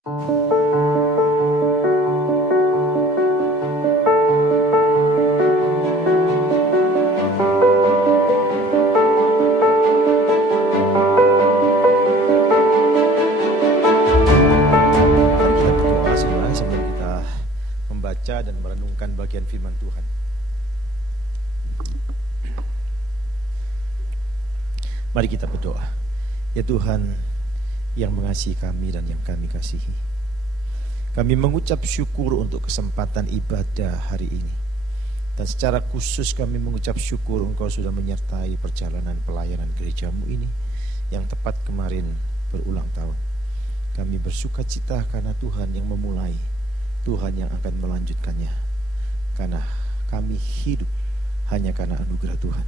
Dan merenungkan bagian firman Tuhan. Mari kita berdoa. Ya Tuhan yang mengasihi kami dan yang kami kasihi, kami mengucap syukur untuk kesempatan ibadah hari ini. Dan secara khusus kami mengucap syukur Engkau sudah menyertai perjalanan pelayanan gerejamu ini yang tepat kemarin berulang tahun. Kami bersuka cita karena Tuhan yang memulai, Tuhan yang akan melanjutkannya. Karena kami hidup hanya karena anugerah Tuhan.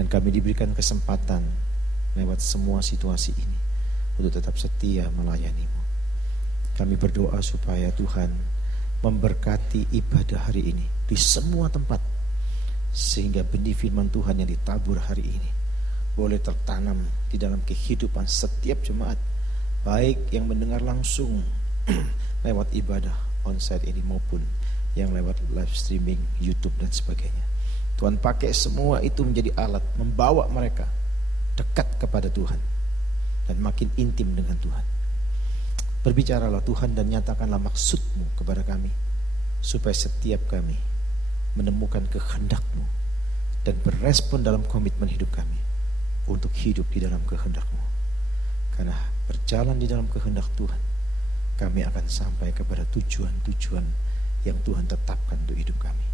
Dan kami diberikan kesempatan lewat semua situasi ini untuk tetap setia melayani-Mu. Kami berdoa supaya Tuhan memberkati ibadah hari ini di semua tempat, sehingga benih firman Tuhan yang ditabur hari ini boleh tertanam di dalam kehidupan setiap jemaat, baik yang mendengar langsung lewat ibadah onsite ini maupun yang lewat live streaming YouTube dan sebagainya. Tuhan pakai semua itu menjadi alat membawa mereka dekat kepada Tuhan dan makin intim dengan Tuhan. Berbicaralah Tuhan dan nyatakanlah maksud-Mu kepada kami, supaya setiap kami menemukan kehendak-Mu dan berespon dalam komitmen hidup kami untuk hidup di dalam kehendak-Mu. Karena berjalan di dalam kehendak Tuhan, kami akan sampai kepada tujuan-tujuan yang Tuhan tetapkan untuk hidup kami,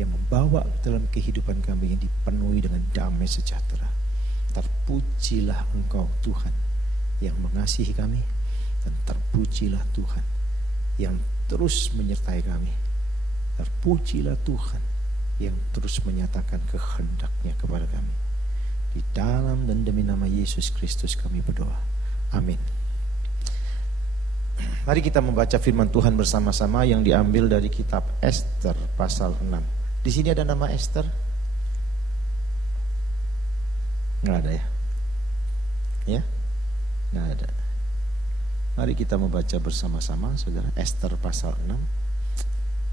yang membawa dalam kehidupan kami yang dipenuhi dengan damai sejahtera. Terpujilah Engkau Tuhan yang mengasihi kami, dan terpujilah Tuhan yang terus menyertai kami. Terpujilah Tuhan yang terus menyatakan kehendak-Nya kepada kami. Di dalam dan demi nama Yesus Kristus kami berdoa. Amin. Mari kita membaca firman Tuhan bersama-sama yang diambil dari kitab Ester pasal 6. Di sini ada nama Ester? Nggak ada ya? Ya? Nggak ada. Mari kita membaca bersama-sama, saudara. Ester pasal 6.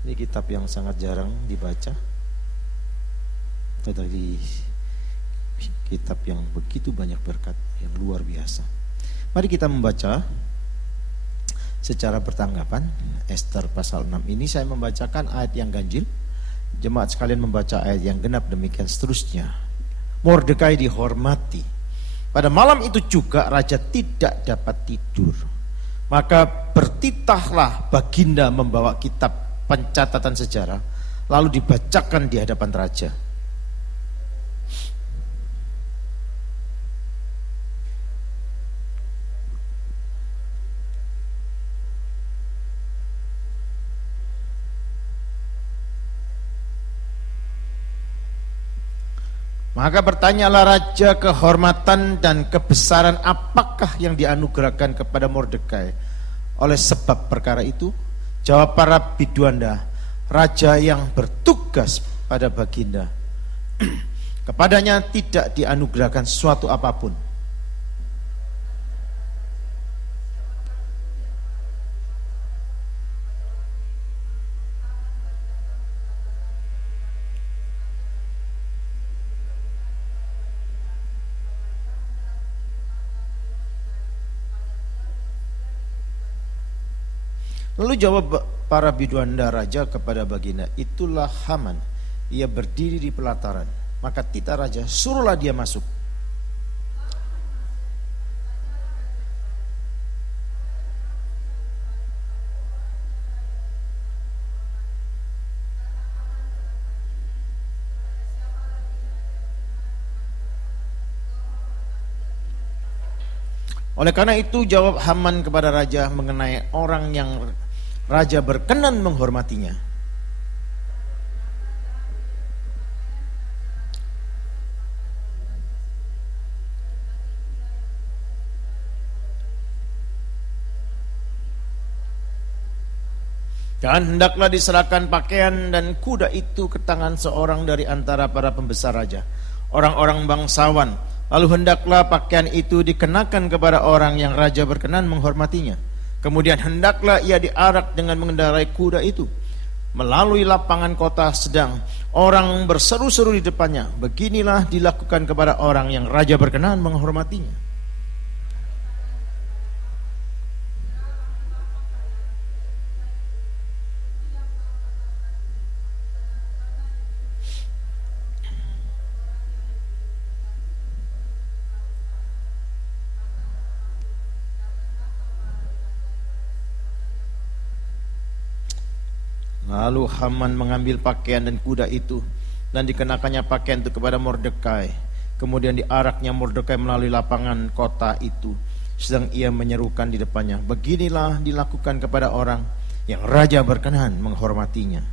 Ini kitab yang sangat jarang dibaca. Tetapi kitab yang begitu banyak berkat, yang luar biasa. Mari kita membaca secara bertanggapan. Ester pasal 6 ini saya membacakan ayat yang ganjil, jemaat sekalian membaca ayat yang genap, demikian seterusnya. Mordekai dihormati. Pada malam itu juga raja tidak dapat tidur. Maka bertitahlah baginda membawa kitab pencatatan sejarah, lalu dibacakan di hadapan raja. Maka bertanyalah raja, kehormatan dan kebesaran apakah yang dianugerahkan kepada Mordekai oleh sebab perkara itu? Jawab para biduanda, raja yang bertugas pada baginda, kepadanya tidak dianugerahkan suatu apapun. Lalu jawab para biduanda raja kepada baginda, itulah Haman, ia berdiri di pelataran. Maka titah raja, suruhlah dia masuk. Oleh karena itu jawab Haman kepada raja mengenai orang yang raja berkenan menghormatinya. Dan hendaklah diserahkan pakaian dan kuda itu ke tangan seorang dari antara para pembesar raja, orang-orang bangsawan. Lalu hendaklah pakaian itu dikenakan kepada orang yang raja berkenan menghormatinya. Kemudian hendaklah ia diarak dengan mengendarai kuda itu melalui lapangan kota, sedang orang berseru-seru di depannya. Beginilah dilakukan kepada orang yang raja berkenan menghormatinya. Lalu Haman mengambil pakaian dan kuda itu dan dikenakannya pakaian itu kepada Mordekai. Kemudian diaraknya Mordekai melalui lapangan kota itu, sedang ia menyerukan di depannya, beginilah dilakukan kepada orang yang raja berkenan menghormatinya.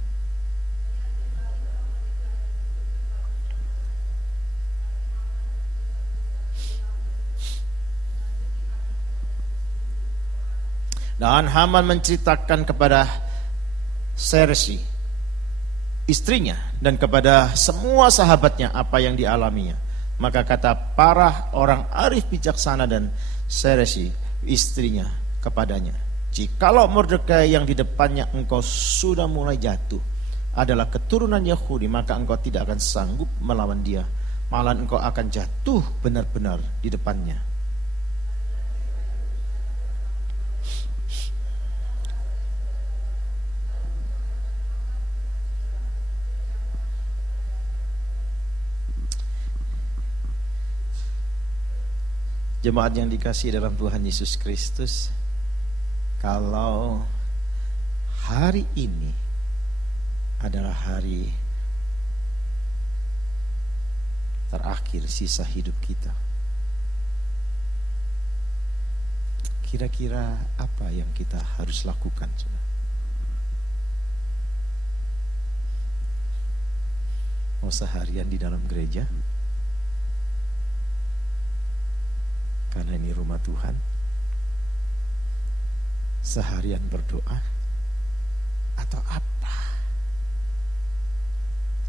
Dan Haman menceritakan kepada Seresi, istrinya, dan kepada semua sahabatnya apa yang dialaminya. Maka kata para orang arif bijaksana dan Seresi, istrinya, kepadanya, jikalau Mordekai yang di depannya engkau sudah mulai jatuh adalah keturunan Yahudi, maka engkau tidak akan sanggup melawan dia, malah engkau akan jatuh benar-benar di depannya. Jemaat yang dikasihi dalam Tuhan Yesus Kristus, kalau hari ini adalah hari terakhir sisa hidup kita, kira-kira apa yang kita harus lakukan? Mau seharian di dalam gereja karena ini rumah Tuhan, seharian berdoa, atau apa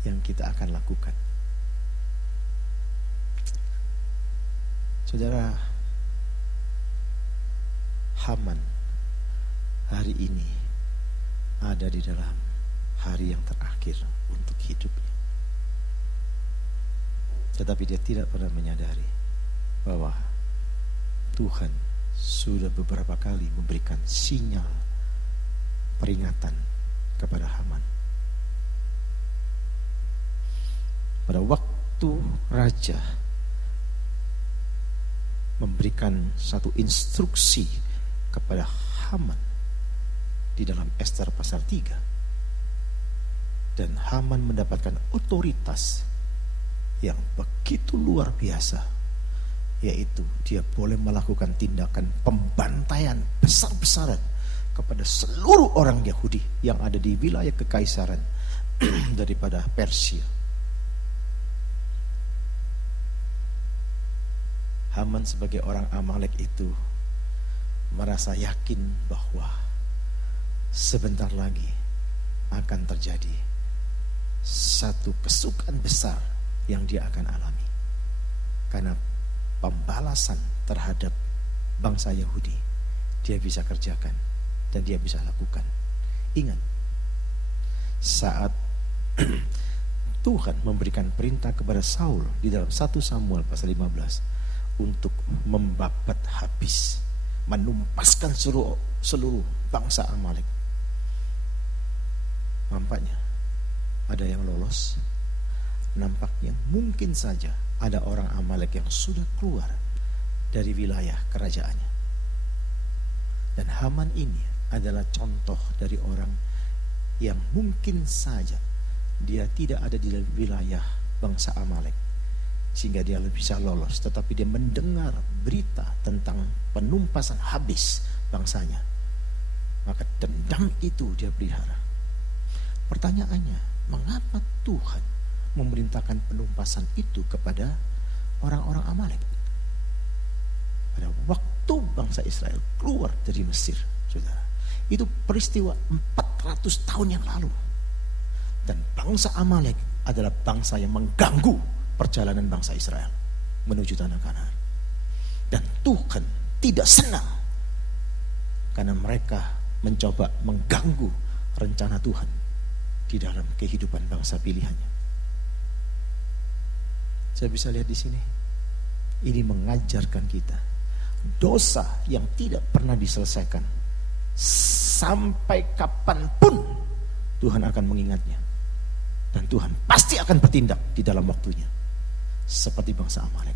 yang kita akan lakukan? Saudara, Haman hari ini ada di dalam hari yang terakhir untuk hidupnya, tetapi dia tidak pernah menyadari bahwa Tuhan sudah beberapa kali memberikan sinyal peringatan kepada Haman. Pada waktu raja memberikan satu instruksi kepada Haman di dalam Ester pasal 3, dan Haman mendapatkan otoritas yang begitu luar biasa, yaitu dia boleh melakukan tindakan pembantaian besar-besaran kepada seluruh orang Yahudi yang ada di wilayah kekaisaran daripada Persia. Haman sebagai orang Amalek itu merasa yakin bahwa sebentar lagi akan terjadi satu kesukaan besar yang dia akan alami, karena pembalasan terhadap bangsa Yahudi dia bisa kerjakan dan dia bisa lakukan. Ingat, saat Tuhan memberikan perintah kepada Saul di dalam 1 Samuel pasal 15 untuk membabat habis, menumpaskan seluruh bangsa Amalek, nampaknya ada yang lolos, nampaknya mungkin saja ada orang Amalek yang sudah keluar dari wilayah kerajaannya. Dan Haman ini adalah contoh dari orang yang mungkin saja dia tidak ada di wilayah bangsa Amalek sehingga dia lebih bisa lolos, tetapi dia mendengar berita tentang penumpasan habis bangsanya, maka dendam itu dia pelihara. Pertanyaannya, mengapa Tuhan memerintahkan penumpasan itu kepada orang-orang Amalek pada waktu bangsa Israel keluar dari Mesir? Saudara, itu peristiwa 400 tahun yang lalu, dan bangsa Amalek adalah bangsa yang mengganggu perjalanan bangsa Israel menuju tanah Kanaan. Dan Tuhan tidak senang karena mereka mencoba mengganggu rencana Tuhan di dalam kehidupan bangsa pilihannya. Saya bisa lihat di sini, ini mengajarkan kita dosa yang tidak pernah diselesaikan sampai kapanpun Tuhan akan mengingatnya, dan Tuhan pasti akan bertindak di dalam waktunya, seperti bangsa Amalek.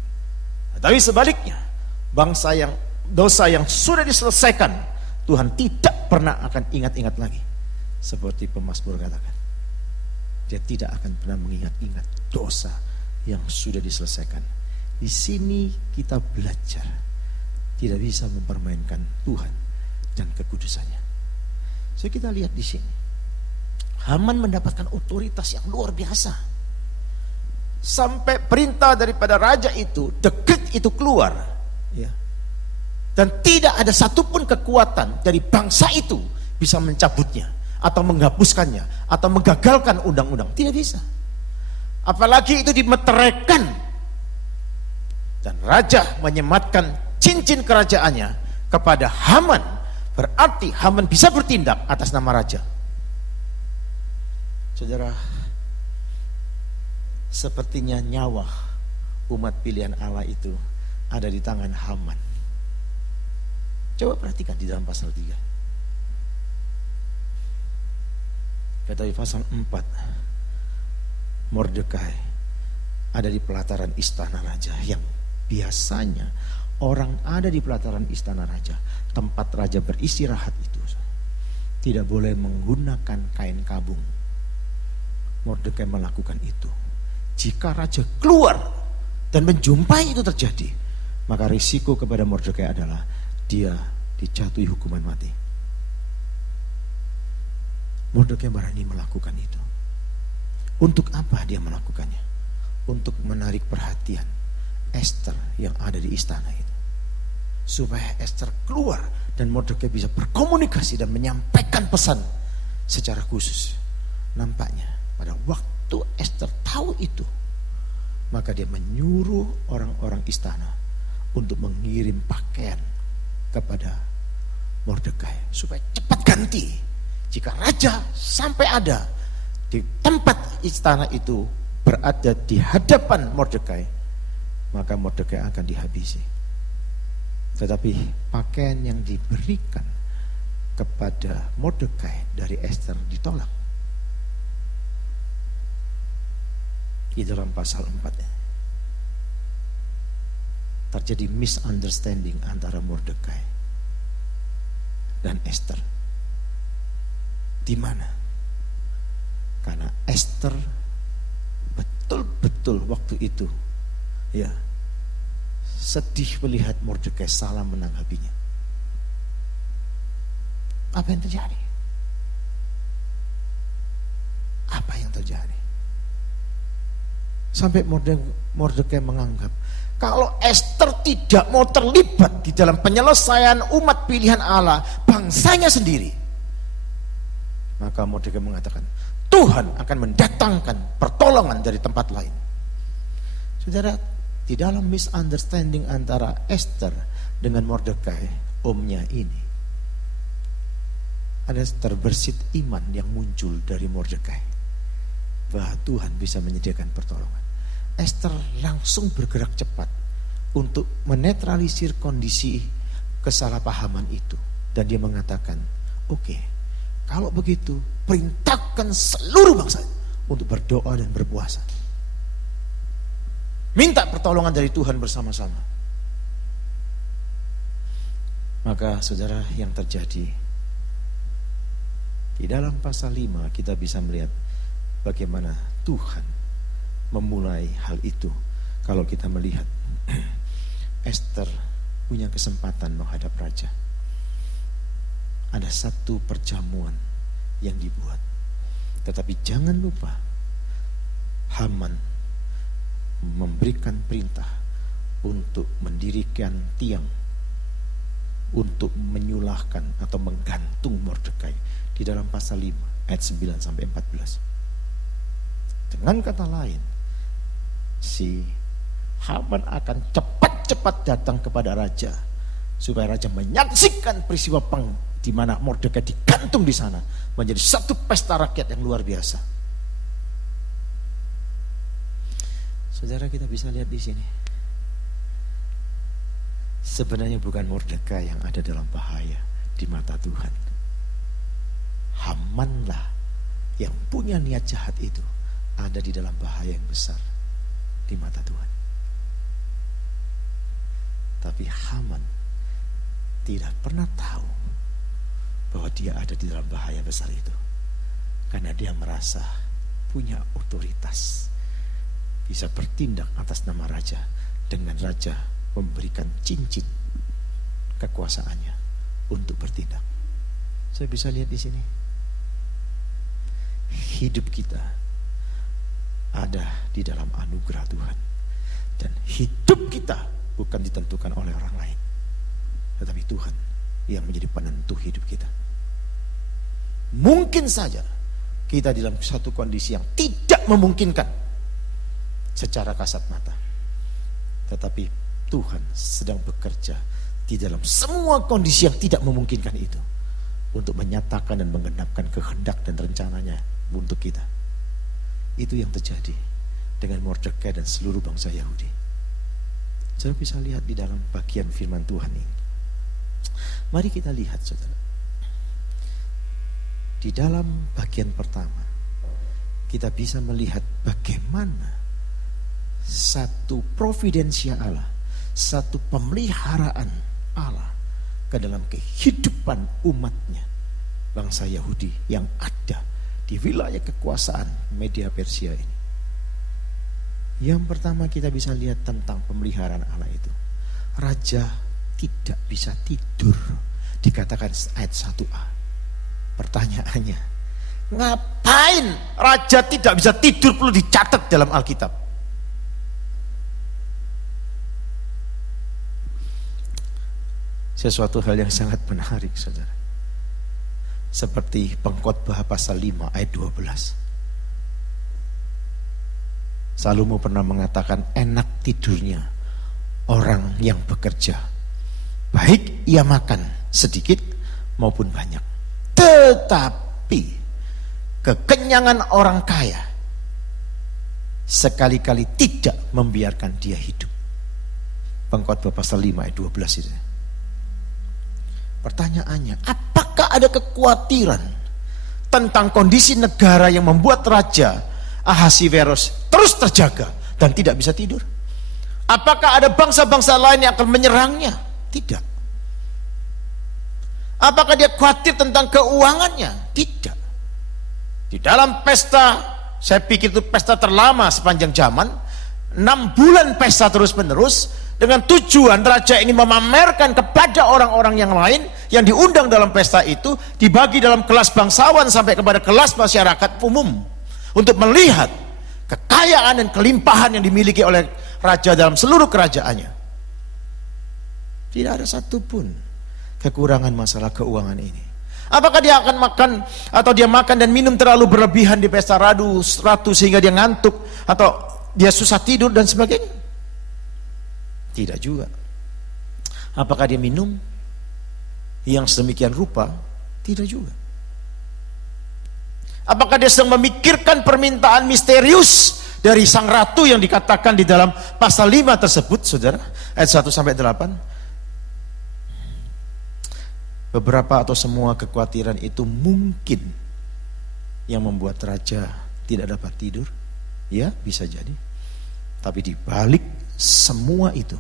Tapi sebaliknya, bangsa yang dosa yang sudah diselesaikan, Tuhan tidak pernah akan ingat-ingat lagi. Seperti pemazmur katakan, dia tidak akan pernah mengingat-ingat dosa yang sudah diselesaikan. Di sini kita belajar tidak bisa mempermainkan Tuhan dan kekudusannya. So kita lihat di sini, Haman mendapatkan otoritas yang luar biasa. Sampai perintah daripada raja itu, dekret itu keluar, ya. Dan tidak ada satupun kekuatan dari bangsa itu bisa mencabutnya, atau menghapuskannya, atau menggagalkan undang-undang. Tidak bisa. Apalagi itu dimeteraikan. Dan raja menyematkan cincin kerajaannya kepada Haman. Berarti Haman bisa bertindak atas nama raja. Saudara, sepertinya nyawa umat pilihan Allah itu ada di tangan Haman. Coba perhatikan di dalam pasal 3. Kata di pasal 4, Mordekai ada di pelataran istana raja, yang biasanya orang ada di pelataran istana raja, tempat raja beristirahat itu, tidak boleh menggunakan kain kabung. Mordekai melakukan itu. Jika raja keluar dan menjumpai itu terjadi, maka risiko kepada Mordekai adalah dia dijatuhi hukuman mati. Mordekai berani melakukan itu. Untuk apa dia melakukannya? Untuk menarik perhatian Ester yang ada di istana itu, supaya Ester keluar dan Mordekai bisa berkomunikasi dan menyampaikan pesan secara khusus. Nampaknya pada waktu Ester tahu itu, maka dia menyuruh orang-orang istana untuk mengirim pakaian kepada Mordekai supaya cepat ganti. Jika raja sampai ada di tempat istana itu, berada di hadapan Mordekai, maka Mordekai akan dihabisi. Tetapi pakaian yang diberikan kepada Mordekai dari Ester ditolak. Di dalam pasal 4 terjadi misunderstanding antara Mordekai dan Ester. Di mana? Karena Ester betul-betul waktu itu, ya, sedih melihat Mordekai salah menanggapinya. Apa yang terjadi? Apa yang terjadi? Sampai Mordekai menganggap kalau Ester tidak mau terlibat di dalam penyelesaian umat pilihan Allah, bangsanya sendiri, maka Mordekai mengatakan Tuhan akan mendatangkan pertolongan dari tempat lain. Saudara, di dalam misunderstanding antara Ester dengan Mordekai, omnya ini, ada terbersit iman yang muncul dari Mordekai bahwa Tuhan bisa menyediakan pertolongan. Ester langsung bergerak cepat untuk menetralisir kondisi kesalahpahaman itu, dan dia mengatakan, oke, kalau begitu perintahkan seluruh bangsa untuk berdoa dan berpuasa, minta pertolongan dari Tuhan bersama-sama. Maka saudara, yang terjadi di dalam pasal 5 kita bisa melihat bagaimana Tuhan memulai hal itu. Kalau kita melihat Ester punya kesempatan menghadap raja, ada satu perjamuan yang dibuat. Tetapi jangan lupa, Haman memberikan perintah untuk mendirikan tiang untuk menyulahkan atau menggantung Mordekai di dalam pasal 5 ayat 9 sampai 14. Dengan kata lain, si Haman akan cepat-cepat datang kepada raja supaya raja menyaksikan peristiwa di mana Mordekai digantung di sana, menjadi satu pesta rakyat yang luar biasa. Saudara, kita bisa lihat di sini, sebenarnya bukan Mordekai yang ada dalam bahaya di mata Tuhan. Hamanlah yang punya niat jahat itu ada di dalam bahaya yang besar di mata Tuhan. Tapi Haman tidak pernah tahu bahwa dia ada di dalam bahaya besar itu, karena dia merasa punya otoritas, bisa bertindak atas nama raja, dengan raja memberikan cincin kekuasaannya untuk bertindak. Saya bisa lihat di sini, hidup kita ada di dalam anugerah Tuhan, dan hidup kita bukan ditentukan oleh orang lain, tetapi Tuhan yang menjadi penentu hidup kita. Mungkin saja kita di dalam satu kondisi yang tidak memungkinkan secara kasat mata, tetapi Tuhan sedang bekerja di dalam semua kondisi yang tidak memungkinkan itu, untuk menyatakan dan menggenapkan kehendak dan rencananya untuk kita. Itu yang terjadi dengan Mordekai dan seluruh bangsa Yahudi. Saudara bisa lihat di dalam bagian firman Tuhan ini. Mari kita lihat, saudara. Di dalam bagian pertama, kita bisa melihat bagaimana satu providensia Allah, satu pemeliharaan Allah ke dalam kehidupan umatnya, bangsa Yahudi yang ada di wilayah kekuasaan Media Persia ini. Yang pertama kita bisa lihat tentang pemeliharaan Allah itu. Raja tidak bisa tidur, dikatakan ayat 1a. Pertanyaannya, ngapain raja tidak bisa tidur perlu dicatat dalam Alkitab? Sesuatu hal yang sangat menarik, saudara. Seperti Pengkhotbah pasal 5 ayat 12. Salomo pernah mengatakan, enak tidurnya orang yang bekerja, baik ia makan sedikit maupun banyak. Tetapi kekenyangan orang kaya sekali-kali tidak membiarkan dia hidup. Pengkhotbah pasal 5 ayat 12 itu. Pertanyaannya, apakah ada kekhawatiran tentang kondisi negara yang membuat Raja Ahasiweros terus terjaga dan tidak bisa tidur? Apakah ada bangsa-bangsa lain yang akan menyerangnya? Tidak. Apakah dia khawatir tentang keuangannya? Tidak. Di dalam pesta, saya pikir itu pesta terlama sepanjang zaman, 6 bulan pesta terus menerus, dengan tujuan raja ini memamerkan kepada orang-orang yang lain yang diundang dalam pesta itu, dibagi dalam kelas bangsawan sampai kepada kelas masyarakat umum, untuk melihat kekayaan dan kelimpahan yang dimiliki oleh raja dalam seluruh kerajaannya. Tidak ada satupun kekurangan masalah keuangan ini. Apakah dia akan makan, atau dia makan dan minum terlalu berlebihan di pesta ratu sehingga dia ngantuk atau dia susah tidur dan sebagainya? Tidak juga. Apakah dia minum yang sedemikian rupa? Tidak juga. Apakah dia sedang memikirkan permintaan misterius dari sang ratu yang dikatakan di dalam pasal 5 tersebut, saudara, ayat 1 sampai 8? Beberapa atau semua kekhawatiran itu mungkin yang membuat raja tidak dapat tidur. Ya, bisa jadi. Tapi di balik semua itu,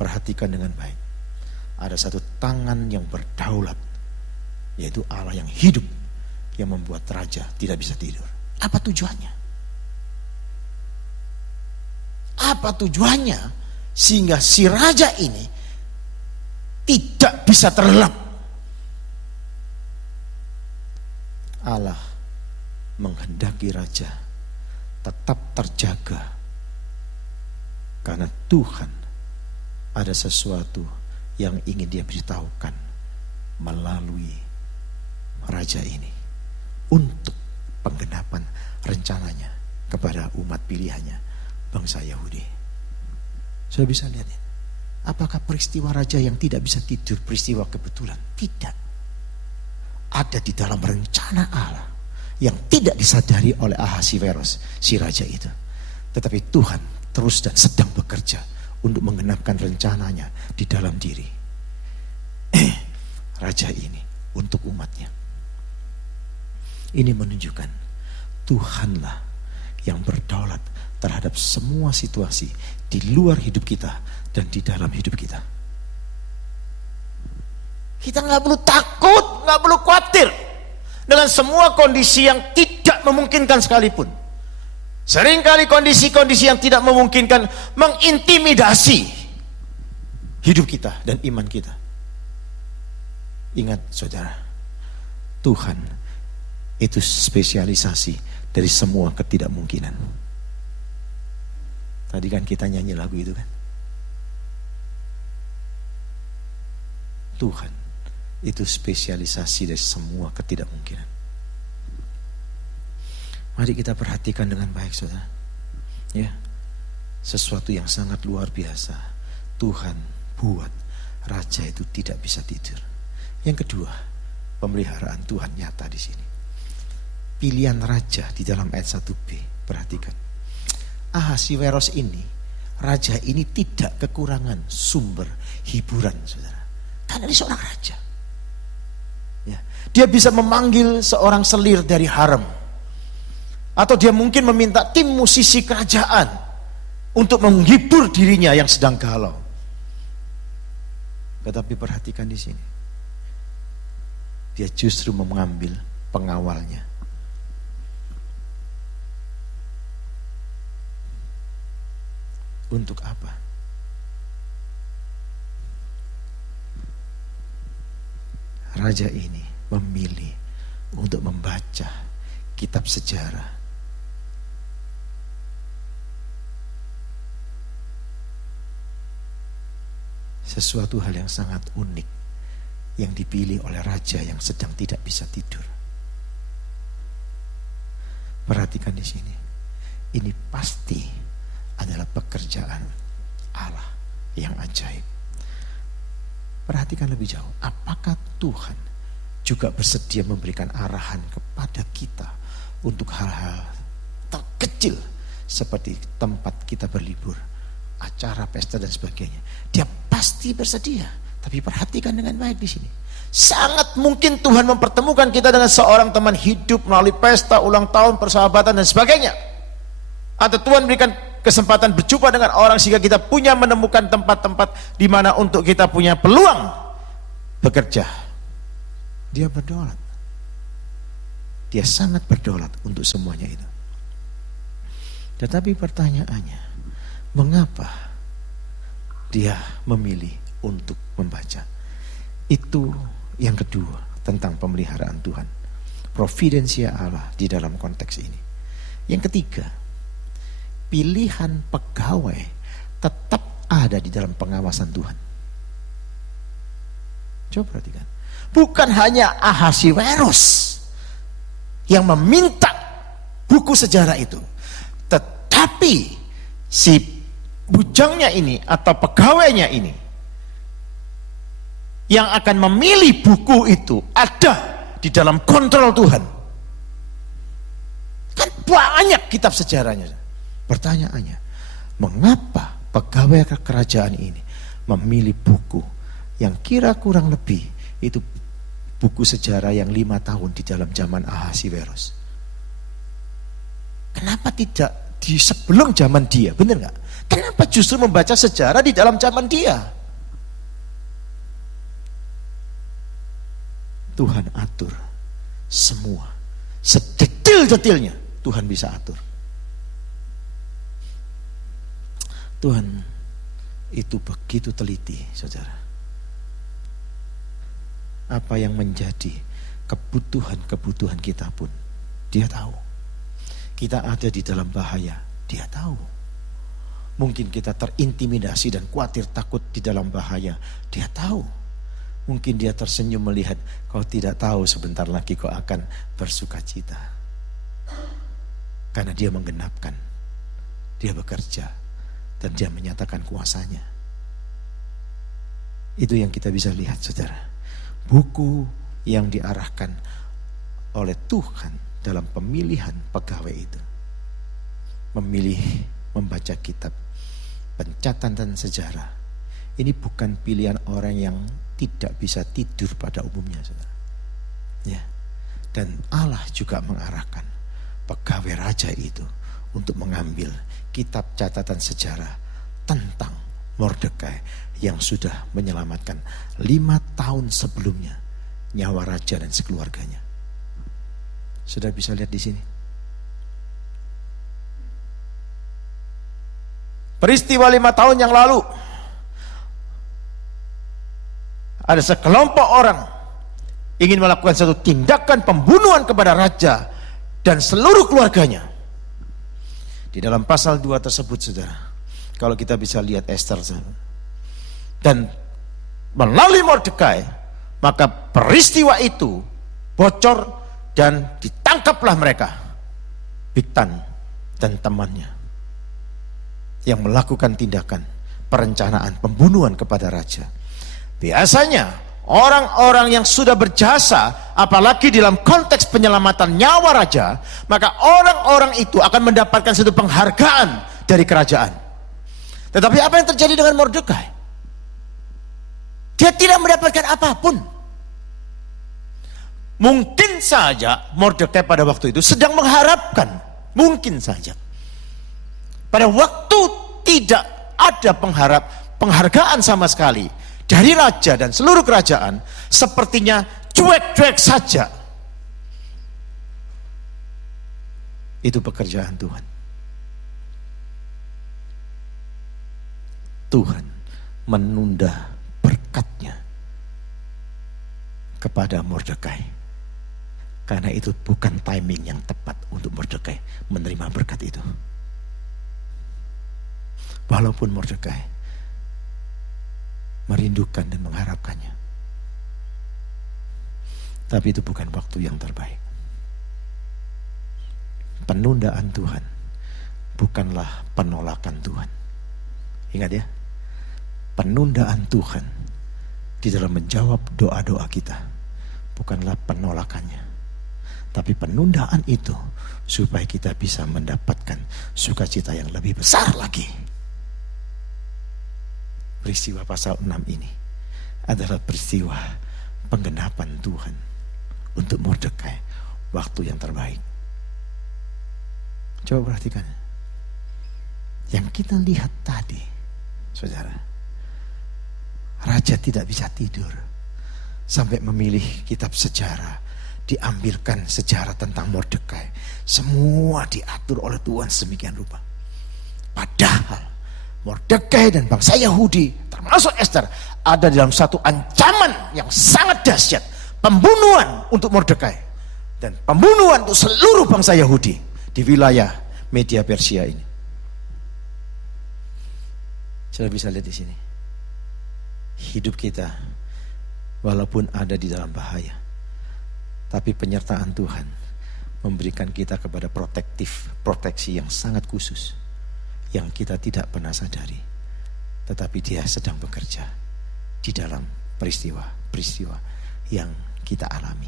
perhatikan dengan baik. Ada satu tangan yang berdaulat, yaitu Allah yang hidup, yang membuat raja tidak bisa tidur. Apa tujuannya? Apa tujuannya sehingga si raja ini tidak bisa terlelap? Allah menghendaki raja tetap terjaga, karena Tuhan ada sesuatu yang ingin dia beritahukan melalui raja ini untuk penggenapan rencananya kepada umat pilihannya, bangsa Yahudi. Saya bisa lihat ini. Apakah peristiwa raja yang tidak bisa tidur peristiwa kebetulan? Tidak. Ada di dalam rencana Allah yang tidak disadari oleh Ahasiweros, si raja itu. Tetapi Tuhan terus dan sedang bekerja untuk menggenapkan rencananya di dalam diri raja ini untuk umatnya. Ini menunjukkan Tuhanlah yang berdaulat terhadap semua situasi di luar hidup kita dan di dalam hidup kita. Kita nggak perlu takut, nggak perlu khawatir dengan semua kondisi yang tidak memungkinkan sekalipun. Seringkali kondisi-kondisi yang tidak memungkinkan mengintimidasi hidup kita dan iman kita. Ingat saudara, Tuhan itu spesialisasi dari semua ketidakmungkinan. Tadi kan kita nyanyi lagu itu kan. Tuhan itu spesialisasi dari semua ketidakmungkinan. Mari kita perhatikan dengan baik saudara. Ya, sesuatu yang sangat luar biasa. Tuhan buat raja itu tidak bisa tidur. Yang kedua, pemeliharaan Tuhan nyata di sini. Pilihan raja di dalam ayat 1b, perhatikan. Ahasiweros ini, raja ini tidak kekurangan sumber hiburan, saudara. Karena dia seorang raja. Ya, dia bisa memanggil seorang selir dari harem. Atau dia mungkin meminta tim musisi kerajaan untuk menghibur dirinya yang sedang galau. Tetapi perhatikan di sini. Dia justru mengambil pengawalnya. Untuk apa? Raja ini memilih untuk membaca kitab sejarah. Sesuatu hal yang sangat unik yang dipilih oleh raja yang sedang tidak bisa tidur. Perhatikan di sini. Ini pasti adalah pekerjaan Allah yang ajaib. Perhatikan lebih jauh. Apakah Tuhan juga bersedia memberikan arahan kepada kita untuk hal-hal terkecil seperti tempat kita berlibur, acara, pesta dan sebagainya? Dia pasti bersedia. Tapi perhatikan dengan baik di sini. Sangat mungkin Tuhan mempertemukan kita dengan seorang teman hidup melalui pesta, ulang tahun, persahabatan dan sebagainya. Atau Tuhan berikan kesempatan berjumpa dengan orang sehingga kita punya menemukan tempat-tempat di mana untuk kita punya peluang bekerja. Dia berdaulat. Dia sangat berdaulat untuk semuanya itu. Tetapi pertanyaannya, mengapa dia memilih untuk membaca? Itu yang kedua tentang pemeliharaan Tuhan. Providensia Allah di dalam konteks ini. Yang ketiga, pilihan pegawai tetap ada di dalam pengawasan Tuhan. Coba perhatikan. Bukan hanya Ahasiweros yang meminta buku sejarah itu, tetapi si bujangnya ini atau pegawainya ini yang akan memilih buku itu ada di dalam kontrol Tuhan. Kan banyak kitab sejarahnya. Pertanyaannya, mengapa pegawai kerajaan ini memilih buku yang kira kurang lebih itu buku sejarah yang 5 tahun di dalam zaman Ahasiweros? Kenapa tidak di sebelum zaman dia? Benar gak? Kenapa justru membaca sejarah di dalam zaman dia? Tuhan atur semua, sedetil-detilnya Tuhan bisa atur. Tuhan itu begitu teliti, saudara. Apa yang menjadi kebutuhan-kebutuhan kita pun dia tahu. Kita ada di dalam bahaya, dia tahu. Mungkin kita terintimidasi dan khawatir takut di dalam bahaya, dia tahu. Mungkin dia tersenyum melihat kau tidak tahu sebentar lagi kau akan bersuka cita. Karena dia menggenapkan, dia bekerja, dan dia menyatakan kuasanya. Itu yang kita bisa lihat, saudara. Buku yang diarahkan oleh Tuhan dalam pemilihan pegawai itu. Memilih membaca kitab pencatatan sejarah. Ini bukan pilihan orang yang tidak bisa tidur pada umumnya, saudara. Ya. Dan Allah juga mengarahkan pegawai raja itu untuk mengambil kitab catatan sejarah tentang Mordekai yang sudah menyelamatkan 5 tahun sebelumnya nyawa raja dan sekeluarganya. Sudah bisa lihat di sini. Peristiwa 5 tahun yang lalu, ada sekelompok orang ingin melakukan satu tindakan pembunuhan kepada raja dan seluruh keluarganya. Di dalam pasal 2 tersebut, saudara, kalau kita bisa lihat Esther, dan melalui Mordekai, maka peristiwa itu bocor dan ditangkaplah mereka, Bigtan dan temannya, yang melakukan tindakan perencanaan pembunuhan kepada raja. Biasanya orang-orang yang sudah berjasa, apalagi dalam konteks penyelamatan nyawa raja, maka orang-orang itu akan mendapatkan satu penghargaan dari kerajaan. Tetapi apa yang terjadi dengan Mordekai? Dia tidak mendapatkan apapun. Mungkin saja Mordekai pada waktu itu sedang mengharapkan, mungkin saja, pada waktu tidak ada penghargaan sama sekali dari raja dan seluruh kerajaan, sepertinya cuek-cuek saja. Itu pekerjaan Tuhan. Tuhan menunda berkatnya kepada Mordekai, karena itu bukan timing yang tepat untuk Mordekai menerima berkat itu. Walaupun Mordekai merindukan dan mengharapkannya, tapi itu bukan waktu yang terbaik. Penundaan Tuhan bukanlah penolakan Tuhan. Ingat ya, penundaan Tuhan di dalam menjawab doa-doa kita bukanlah penolakannya, tapi penundaan itu supaya kita bisa mendapatkan sukacita yang lebih besar lagi. Peristiwa pasal 6 ini adalah peristiwa penggenapan Tuhan untuk Mordekai, waktu yang terbaik. Coba perhatikan. Yang kita lihat tadi, saudara, raja tidak bisa tidur sampai memilih kitab sejarah, diambilkan sejarah tentang Mordekai. Semua diatur oleh Tuhan sedemikian rupa. Padahal Mordekai dan bangsa Yahudi, termasuk Esther, ada dalam satu ancaman yang sangat dahsyat. Pembunuhan untuk Mordekai dan pembunuhan untuk seluruh bangsa Yahudi di wilayah Media Persia ini. Sudah bisa lihat di sini. Hidup kita walaupun ada di dalam bahaya, tapi penyertaan Tuhan memberikan kita kepada proteksi yang sangat khusus, yang kita tidak pernah sadari, tetapi Dia sedang bekerja di dalam peristiwa yang kita alami.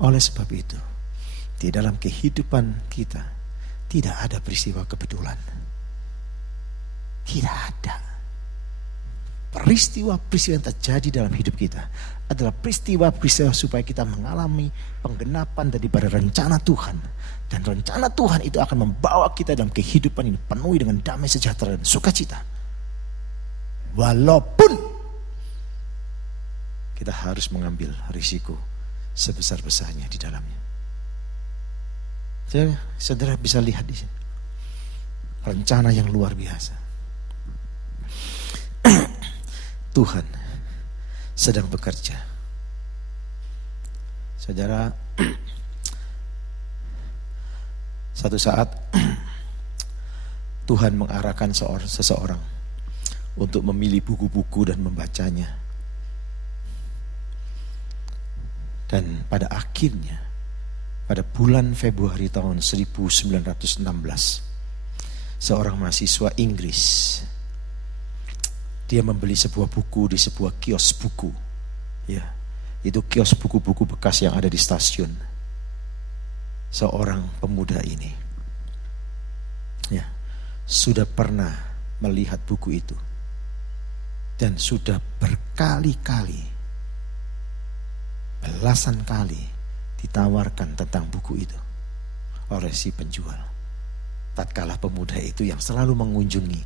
Oleh sebab itu, di dalam kehidupan kita tidak ada peristiwa kebetulan. Tidak ada. Peristiwa-peristiwa yang terjadi dalam hidup kita adalah peristiwa-peristiwa supaya kita mengalami penggenapan daripada rencana Tuhan. Dan rencana Tuhan itu akan membawa kita dalam kehidupan ini penuh dengan damai, sejahtera, dan sukacita. Walaupun kita harus mengambil risiko sebesar-besarnya di dalamnya. Saudara bisa lihat di sini rencana yang luar biasa. Tuhan sedang bekerja. Saudara, satu saat Tuhan mengarahkan seseorang untuk memilih buku-buku dan membacanya. Dan pada akhirnya, pada bulan Februari tahun 1916, seorang mahasiswa Inggris Dia membeli sebuah buku di sebuah kios buku. Ya, itu kios buku-buku bekas yang ada di stasiun. Seorang pemuda ini, ya, sudah pernah melihat buku itu dan sudah berkali-kali, belasan kali ditawarkan tentang buku itu oleh si penjual. Tatkala pemuda itu yang selalu mengunjungi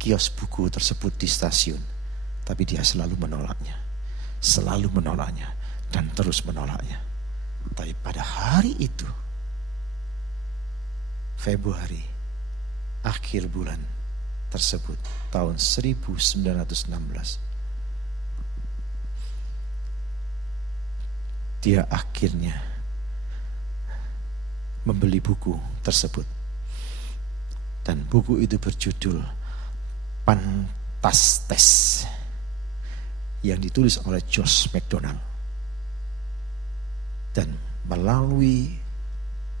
kios buku tersebut di stasiun, tapi dia selalu menolaknya, dan terus menolaknya. Tapi pada hari itu, Februari, akhir bulan tersebut, tahun 1916, dia akhirnya membeli buku tersebut. Dan buku itu berjudul Fantastes, yang ditulis oleh Josh McDonald. Dan melalui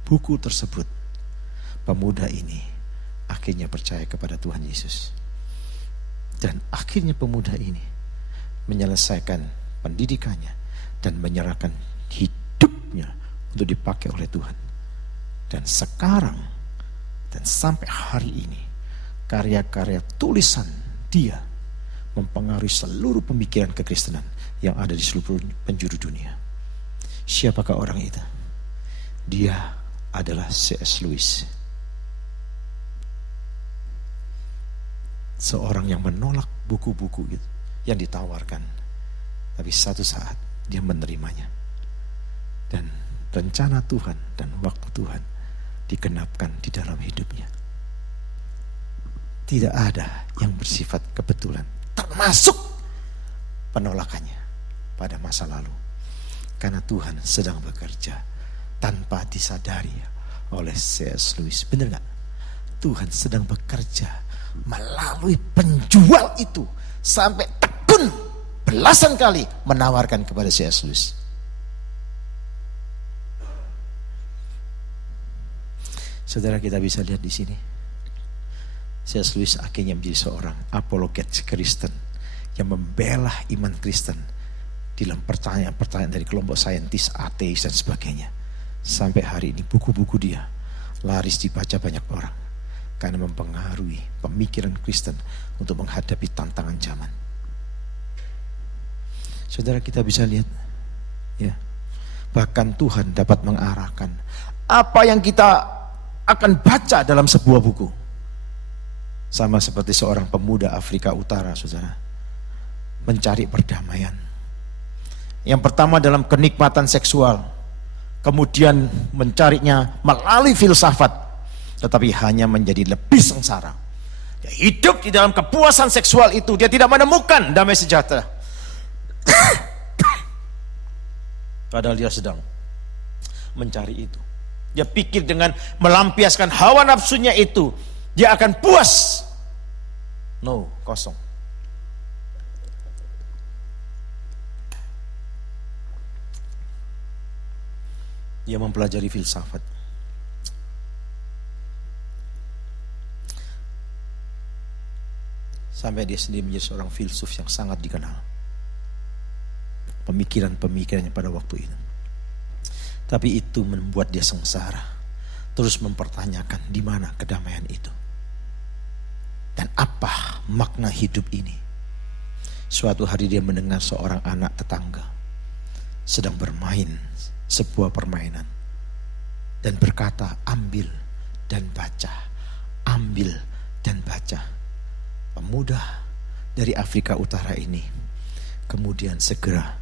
buku tersebut, pemuda ini akhirnya percaya kepada Tuhan Yesus. Dan akhirnya pemuda ini menyelesaikan pendidikannya dan menyerahkan hidupnya untuk dipakai oleh Tuhan. Dan sekarang dan sampai hari ini, karya-karya tulisan dia mempengaruhi seluruh pemikiran kekristenan yang ada di seluruh penjuru dunia. Siapakah orang itu? Dia adalah C.S. Lewis. Seorang yang menolak buku-buku itu yang ditawarkan, tapi satu saat dia menerimanya. Dan rencana Tuhan dan waktu Tuhan digenapkan di dalam hidupnya. Tidak ada yang bersifat kebetulan, termasuk penolakannya pada masa lalu. Karena Tuhan sedang bekerja tanpa disadari oleh C.S. Lewis. Benar gak? Tuhan sedang bekerja melalui penjual itu sampai tekun belasan kali menawarkan kepada C.S. Lewis. Saudara, kita bisa lihat di sini, C.S. Lewis akhirnya menjadi seorang apologet Kristen yang membela iman Kristen dalam pertanyaan-pertanyaan dari kelompok saintis, ateis dan sebagainya. Sampai hari ini buku-buku dia laris dibaca banyak orang karena mempengaruhi pemikiran Kristen untuk menghadapi tantangan zaman. Saudara, kita bisa lihat, ya, bahkan Tuhan dapat mengarahkan apa yang kita akan baca dalam sebuah buku. Sama seperti seorang pemuda Afrika Utara, saudara, mencari perdamaian. Yang pertama dalam kenikmatan seksual, kemudian mencarinya melalui filsafat, tetapi hanya menjadi lebih sengsara. Dia hidup di dalam kepuasan seksual itu, dia tidak menemukan damai sejahtera. Padahal dia sedang mencari itu. Dia pikir dengan melampiaskan hawa nafsunya itu, dia akan puas. No, kosong. Dia mempelajari filsafat. Sampai dia sendiri menjadi seorang filsuf yang sangat dikenal. Pemikiran-pemikirannya pada waktu itu. Tapi itu membuat dia sengsara. Terus mempertanyakan di mana kedamaian itu. Dan apa makna hidup ini. Suatu hari dia mendengar seorang anak tetangga sedang bermain sebuah permainan. Dan berkata, ambil dan baca. Ambil dan baca. Pemuda dari Afrika Utara ini kemudian segera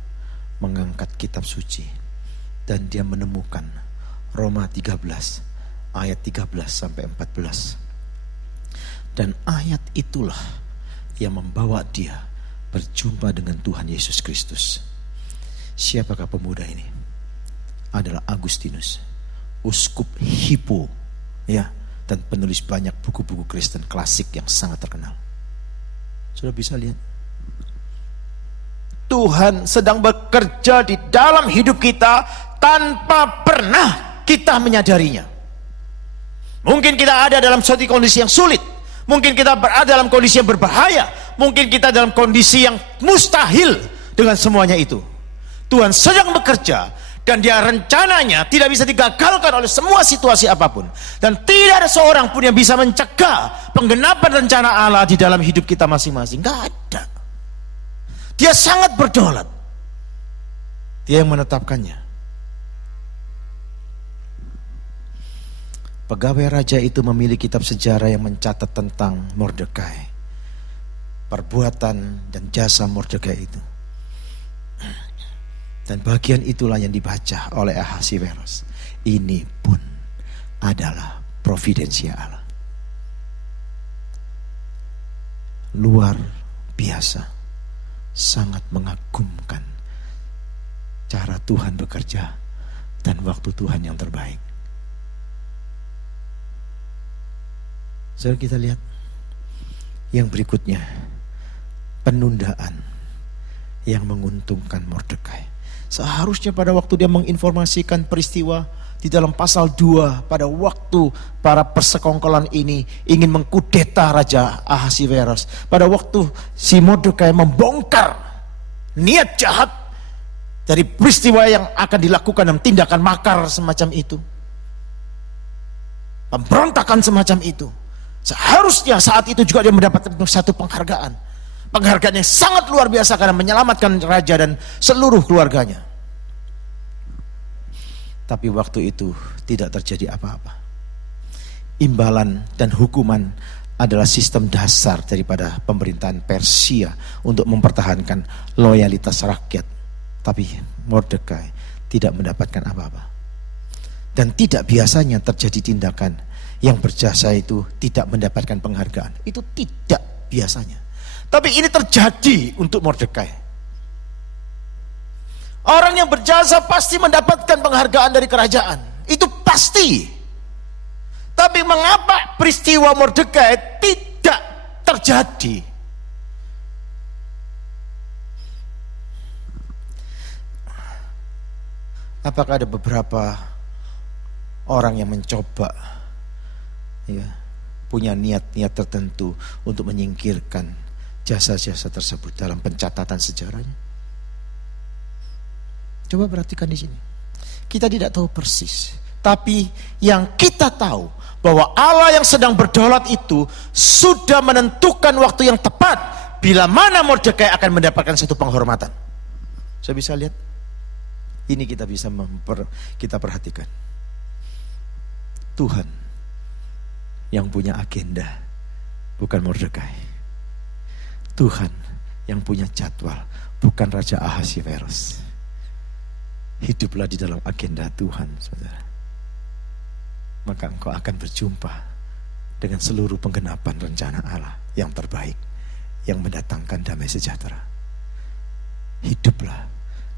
mengangkat kitab suci. Dan dia menemukan Roma 13 ayat 13 sampai 14. Dan ayat itulah yang membawa dia berjumpa dengan Tuhan Yesus Kristus. Siapakah pemuda ini? Adalah Agustinus, uskup Hippo, ya, dan penulis banyak buku-buku Kristen klasik yang sangat terkenal. Sudah bisa lihat, Tuhan sedang bekerja di dalam hidup kita tanpa pernah kita menyadarinya. Mungkin kita ada dalam suatu kondisi yang sulit. Mungkin kita berada dalam kondisi yang berbahaya. Mungkin kita dalam kondisi yang mustahil dengan semuanya itu. Tuhan sedang bekerja dan dia rencananya tidak bisa digagalkan oleh semua situasi apapun. Dan tidak ada seorang pun yang bisa mencegah penggenapan rencana Allah di dalam hidup kita masing-masing. Gak ada. Dia sangat berdaulat. Dia yang menetapkannya. Pegawai raja itu memiliki kitab sejarah yang mencatat tentang Mordekai, perbuatan dan jasa Mordekai itu. Dan bagian itulah yang dibaca oleh Ahasiweros. Ini pun adalah providensia Allah. Luar biasa, sangat mengagumkan cara Tuhan bekerja dan waktu Tuhan yang terbaik. Saudara, kita lihat yang berikutnya, penundaan yang menguntungkan Mordekai. Seharusnya pada waktu dia menginformasikan peristiwa di dalam pasal 2, pada waktu para persekongkolan ini ingin mengkudeta Raja Ahasiweros, pada waktu si Mordekai membongkar niat jahat dari peristiwa yang akan dilakukan dalam tindakan makar semacam itu, pemberontakan semacam itu, seharusnya saat itu juga dia mendapatkan satu penghargaan yang sangat luar biasa karena menyelamatkan raja dan seluruh keluarganya. Tapi waktu itu tidak terjadi apa-apa. Imbalan dan hukuman adalah sistem dasar daripada pemerintahan Persia untuk mempertahankan loyalitas rakyat. Tapi Mordekai tidak mendapatkan apa-apa. Dan tidak biasanya terjadi tindakan yang berjasa itu tidak mendapatkan penghargaan. Itu tidak biasanya. Tapi ini terjadi untuk Mordekai. Orang yang berjasa pasti mendapatkan penghargaan dari kerajaan. Itu pasti. Tapi mengapa peristiwa Mordekai tidak terjadi? Apakah ada beberapa orang yang mencoba punya niat-niat tertentu untuk menyingkirkan jasa-jasa tersebut dalam pencatatan sejarahnya? Coba perhatikan di sini. Kita tidak tahu persis, tapi yang kita tahu bahwa Allah yang sedang berdaulat itu sudah menentukan waktu yang tepat bila mana Mordekai akan mendapatkan satu penghormatan. Saya bisa lihat. Ini kita bisa kita perhatikan. Tuhan yang punya agenda, bukan Mordekai. Tuhan yang punya jadwal, bukan Raja Ahasiweros. Hiduplah di dalam agenda Tuhan, saudara. Maka engkau akan berjumpa dengan seluruh penggenapan rencana Allah yang terbaik, yang mendatangkan damai sejahtera. Hiduplah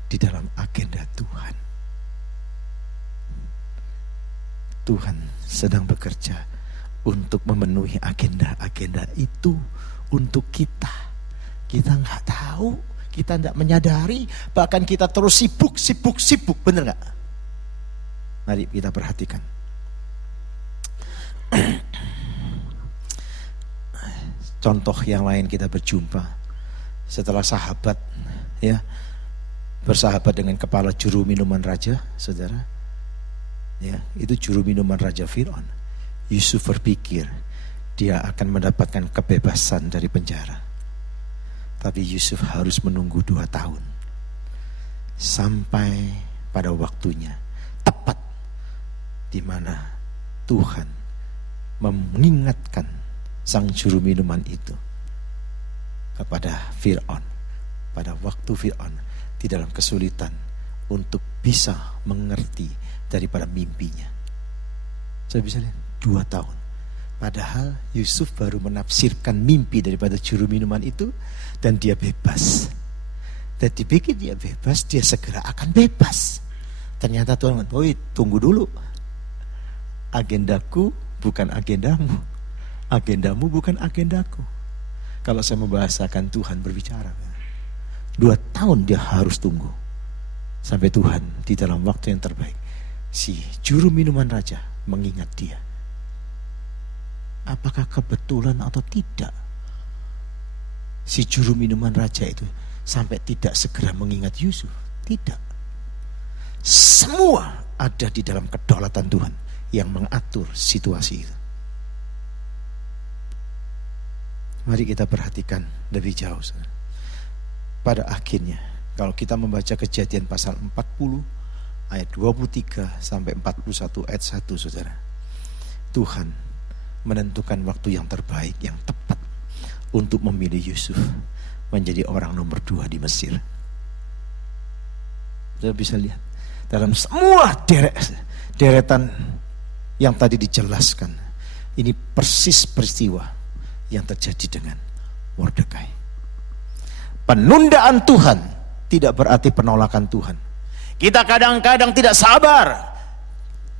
di dalam agenda Tuhan. Tuhan sedang bekerja untuk memenuhi agenda-agenda itu untuk kita. Kita nggak tahu, kita nggak menyadari, bahkan kita terus sibuk, bener nggak? Mari kita perhatikan. Contoh yang lain, kita berjumpa setelah sahabat bersahabat dengan kepala juru minuman raja, saudara. Itu juru minuman raja Firaun. Yusuf berpikir dia akan mendapatkan kebebasan dari penjara. Tapi Yusuf harus menunggu 2 tahun. Sampai pada waktunya tepat di mana Tuhan mengingatkan sang juru minuman itu kepada Firaun. Pada waktu Firaun di dalam kesulitan untuk bisa mengerti daripada mimpinya. Saya bisa lihat 2 tahun. Padahal Yusuf baru menafsirkan mimpi daripada juru minuman itu dan dia bebas. Dan dipikir dia bebas, dia segera akan bebas. Ternyata Tuhan mengatakan, tunggu dulu. Agendaku bukan agendamu. Agendamu bukan agendaku. Kalau saya membahasakan Tuhan berbicara, 2 tahun dia harus tunggu sampai Tuhan di dalam waktu yang terbaik, si juru minuman raja mengingat dia. Apakah kebetulan atau tidak si juru minuman raja itu sampai tidak segera mengingat Yusuf? Tidak. Semua ada di dalam kedaulatan Tuhan yang mengatur situasi itu. Mari kita perhatikan lebih jauh. Pada akhirnya, kalau kita membaca Kejadian pasal 40 ayat 23 sampai 41 ayat 1, saudara, Tuhan menentukan waktu yang terbaik, yang tepat untuk memilih Yusuf menjadi orang nomor 2 di Mesir. Saudara bisa lihat dalam semua deretan yang tadi dijelaskan, ini persis peristiwa yang terjadi dengan Mordekai. Penundaan Tuhan tidak berarti penolakan Tuhan. Kita kadang-kadang tidak sabar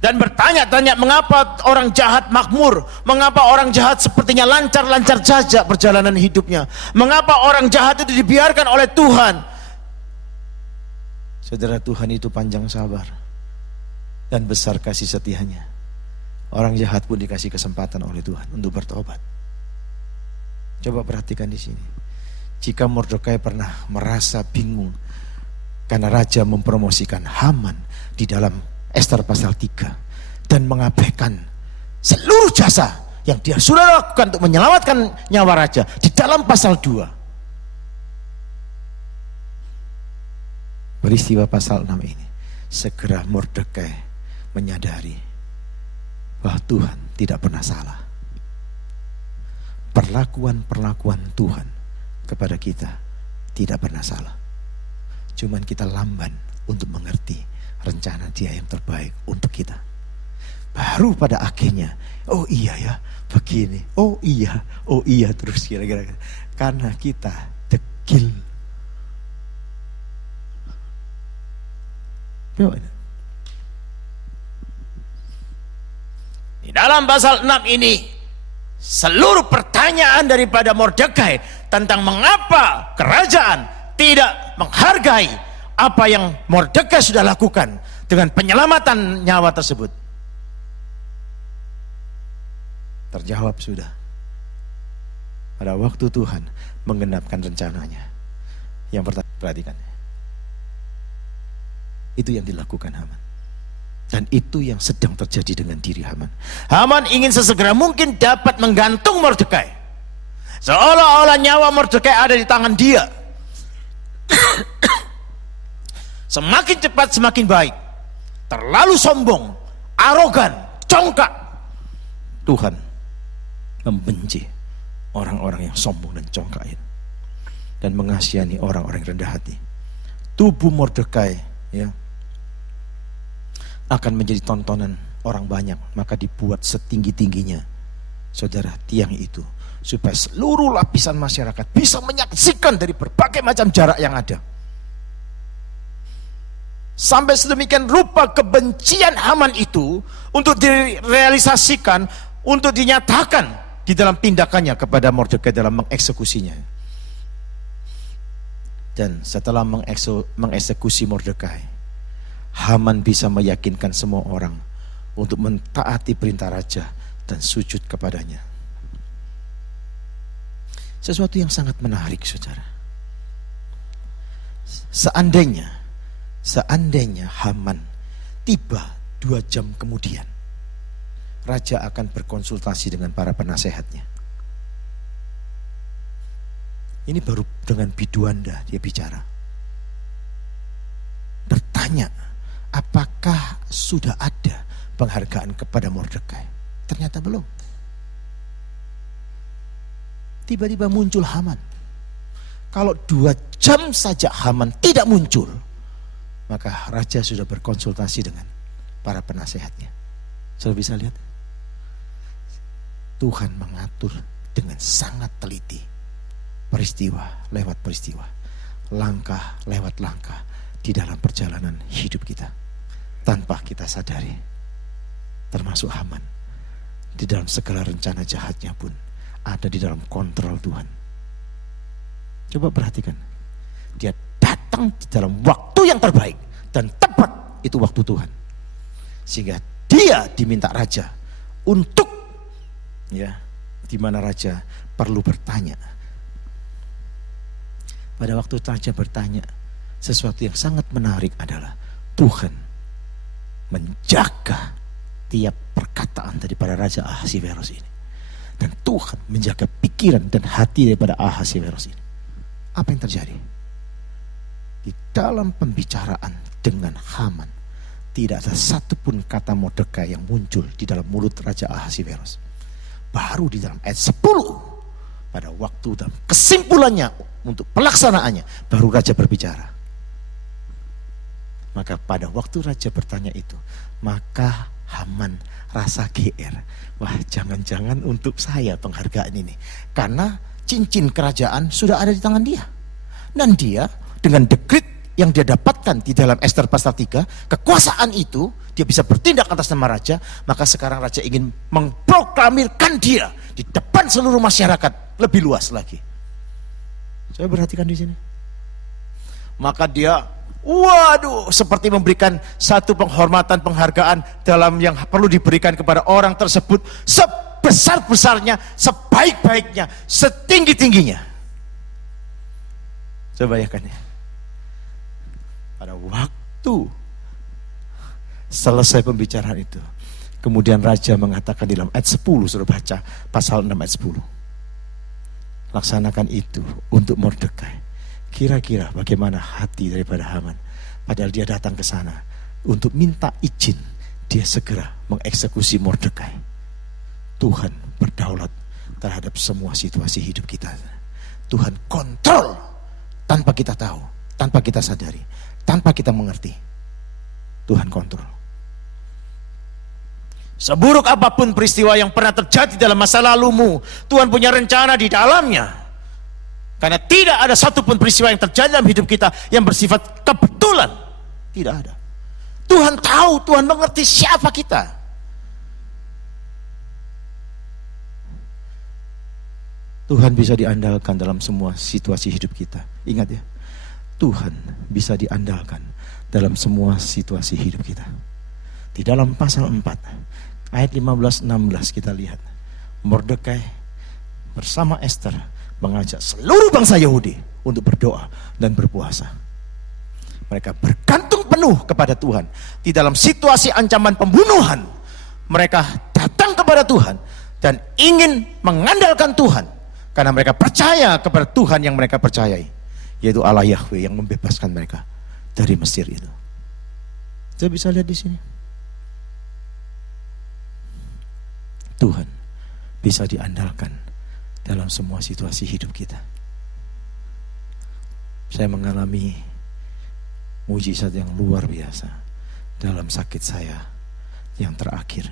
dan bertanya-tanya mengapa orang jahat makmur, mengapa orang jahat sepertinya lancar-lancar saja perjalanan hidupnya, mengapa orang jahat itu dibiarkan oleh Tuhan. Saudara, Tuhan itu panjang sabar dan besar kasih setianya. Orang jahat pun dikasih kesempatan oleh Tuhan untuk bertobat. Coba perhatikan di sini. Jika Mordekai pernah merasa bingung karena raja mempromosikan Haman di dalam Ester pasal 3 dan mengabaikan seluruh jasa yang dia sudah lakukan untuk menyelamatkan nyawa raja di dalam pasal 2, peristiwa pasal 6 ini, segera Mordekai menyadari bahwa Tuhan tidak pernah salah. Perlakuan Tuhan kepada kita tidak pernah salah. Cuman kita lamban untuk mengerti rencana Dia yang terbaik untuk kita. Baru pada akhirnya, oh iya ya, begini, oh iya terus kira-kira. Karena kita degil. Di dalam pasal 6 ini, seluruh pertanyaan daripada Mordekai tentang mengapa kerajaan tidak menghargai apa yang Mordekai sudah lakukan dengan penyelamatan nyawa tersebut terjawab sudah pada waktu Tuhan menggenapkan rencananya. Yang pertama, perhatikan, itu yang dilakukan Haman. Dan itu yang sedang terjadi dengan diri Haman. Haman ingin sesegera mungkin dapat menggantung Mordekai, seolah-olah nyawa Mordekai ada di tangan dia. Semakin cepat semakin baik. Terlalu sombong, arogan, congkak. Tuhan membenci orang-orang yang sombong dan congkak itu, dan mengasihani orang-orang yang rendah hati. Tubuh Mordekai, ya, akan menjadi tontonan orang banyak, maka dibuat setinggi-tingginya, saudara, tiang itu, supaya seluruh lapisan masyarakat bisa menyaksikan dari berbagai macam jarak yang ada. Sampai sedemikian rupa kebencian Haman itu untuk direalisasikan, untuk dinyatakan di dalam tindakannya kepada Mordekai dalam mengeksekusinya. Dan setelah mengeksekusi Mordekai, Haman bisa meyakinkan semua orang untuk mentaati perintah raja dan sujud kepadanya. Sesuatu yang sangat menarik, saudara. Seandainya Haman tiba 2 jam kemudian, raja akan berkonsultasi dengan para penasehatnya. Ini baru dengan biduanda dia bicara, bertanya apakah sudah ada penghargaan kepada Mordekai. Ternyata belum. Tiba-tiba muncul Haman. Kalau 2 jam saja Haman tidak muncul, maka raja sudah berkonsultasi dengan para penasehatnya. Sudah bisa lihat, Tuhan mengatur dengan sangat teliti, peristiwa lewat peristiwa, langkah lewat langkah di dalam perjalanan hidup kita, tanpa kita sadari. Termasuk Haman, di dalam segala rencana jahatnya pun ada di dalam kontrol Tuhan. Coba perhatikan, dia datang di dalam waktu yang terbaik dan tepat, itu waktu Tuhan, sehingga dia diminta raja untuk, ya, di mana raja perlu bertanya. Pada waktu raja bertanya, sesuatu yang sangat menarik adalah Tuhan menjaga tiap perkataan daripada Raja Ahasveros ini. Dan Tuhan menjaga pikiran dan hati daripada Ahasveros ini. Apa yang terjadi? Di dalam pembicaraan dengan Haman, tidak ada satupun kata Mordekai yang muncul di dalam mulut Raja Ahasveros. Baru di dalam ayat 10, pada waktu dalam kesimpulannya untuk pelaksanaannya, baru Raja berbicara. Maka pada waktu Raja bertanya itu, maka Haman rasa GR. Wah, jangan-jangan untuk saya penghargaan ini. Karena cincin kerajaan sudah ada di tangan dia. Dan dia dengan dekrit yang dia dapatkan di dalam Ester pasal 3, kekuasaan itu, dia bisa bertindak atas nama raja. Maka sekarang raja ingin memproklamirkan dia di depan seluruh masyarakat lebih luas lagi. Saya perhatikan di sini. Maka dia, waduh, seperti memberikan satu penghormatan, penghargaan dalam yang perlu diberikan kepada orang tersebut sebesar-besarnya, sebaik-baiknya, setinggi-tingginya. Coba bayangkan ya. Pada waktu selesai pembicaraan itu, kemudian raja mengatakan di dalam ayat 10, sudah baca pasal 6 ayat 10. Laksanakan itu untuk Mordekai. Kira-kira bagaimana hati daripada Haman? Padahal dia datang ke sana untuk minta izin, dia segera mengeksekusi Mordekai. Tuhan berdaulat terhadap semua situasi hidup kita. Tuhan kontrol tanpa kita tahu, tanpa kita sadari, tanpa kita mengerti. Tuhan kontrol. Seburuk apapun peristiwa yang pernah terjadi dalam masa lalumu, Tuhan punya rencana di dalamnya. Karena tidak ada satupun peristiwa yang terjadi dalam hidup kita yang bersifat kebetulan. Tidak ada. Tuhan tahu, Tuhan mengerti siapa kita. Tuhan bisa diandalkan dalam semua situasi hidup kita. Ingat ya, Tuhan bisa diandalkan dalam semua situasi hidup kita. Di dalam pasal 4, ayat 15-16 kita lihat. Mordekai bersama Ester mengajak seluruh bangsa Yahudi untuk berdoa dan berpuasa. Mereka bergantung penuh kepada Tuhan. Di dalam situasi ancaman pembunuhan, mereka datang kepada Tuhan dan ingin mengandalkan Tuhan. Karena mereka percaya kepada Tuhan yang mereka percayai, yaitu Allah Yahweh yang membebaskan mereka dari Mesir itu. Kita bisa lihat di sini. Tuhan bisa diandalkan dalam semua situasi hidup kita. Saya mengalami mujizat yang luar biasa dalam sakit saya yang terakhir.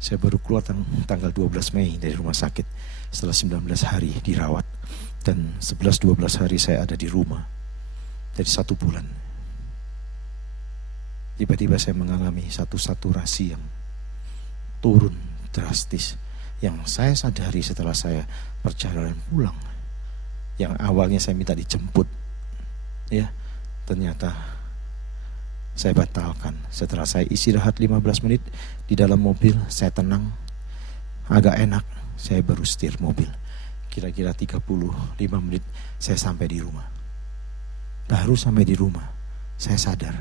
Saya baru keluar tanggal 12 Mei dari rumah sakit setelah 19 hari dirawat. Dan 11-12 hari saya ada di rumah. Jadi 1 bulan. Tiba-tiba saya mengalami satu saturasi yang turun drastis. Yang saya sadari setelah saya perjalanan pulang, yang awalnya saya minta dijemput, ya, ternyata saya batalkan. Setelah saya istirahat 15 menit di dalam mobil, saya tenang, agak enak, saya baru setir mobil. Kira-kira 35 menit saya sampai di rumah. Baru sampai di rumah, saya sadar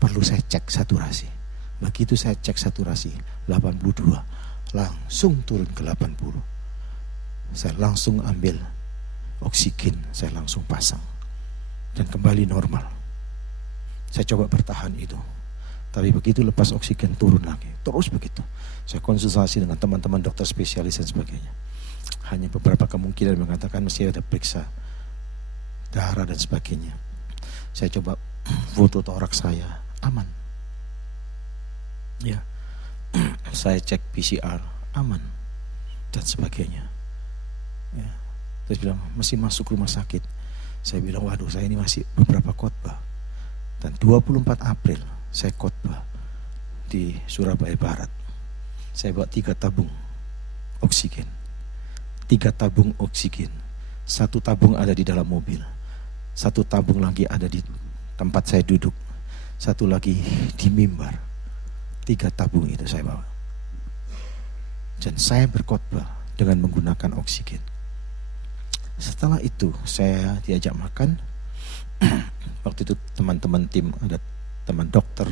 perlu saya cek saturasi. Begitu saya cek saturasi 82, langsung turun ke 80. Saya langsung ambil oksigen, saya langsung pasang dan kembali normal. Saya coba bertahan itu, tapi begitu lepas oksigen turun lagi, terus begitu. Saya konsultasi dengan teman-teman dokter spesialis dan sebagainya. Hanya beberapa kemungkinan mengatakan mesti ada periksa darah dan sebagainya. Saya coba foto toraks saya, aman. Ya, saya cek PCR, aman dan sebagainya. Ya. Terus bilang masih masuk rumah sakit. Saya bilang waduh, saya ini masih beberapa khotbah. Dan 24 April saya khotbah di Surabaya Barat. Saya bawa 3 tabung oksigen. 3 tabung oksigen. 1 tabung ada di dalam mobil. 1 tabung lagi ada di tempat saya duduk. 1 lagi di mimbar. 3 tabung itu saya bawa. Dan saya berkhotbah dengan menggunakan oksigen. Setelah itu saya diajak makan. Waktu itu teman-teman tim, ada teman dokter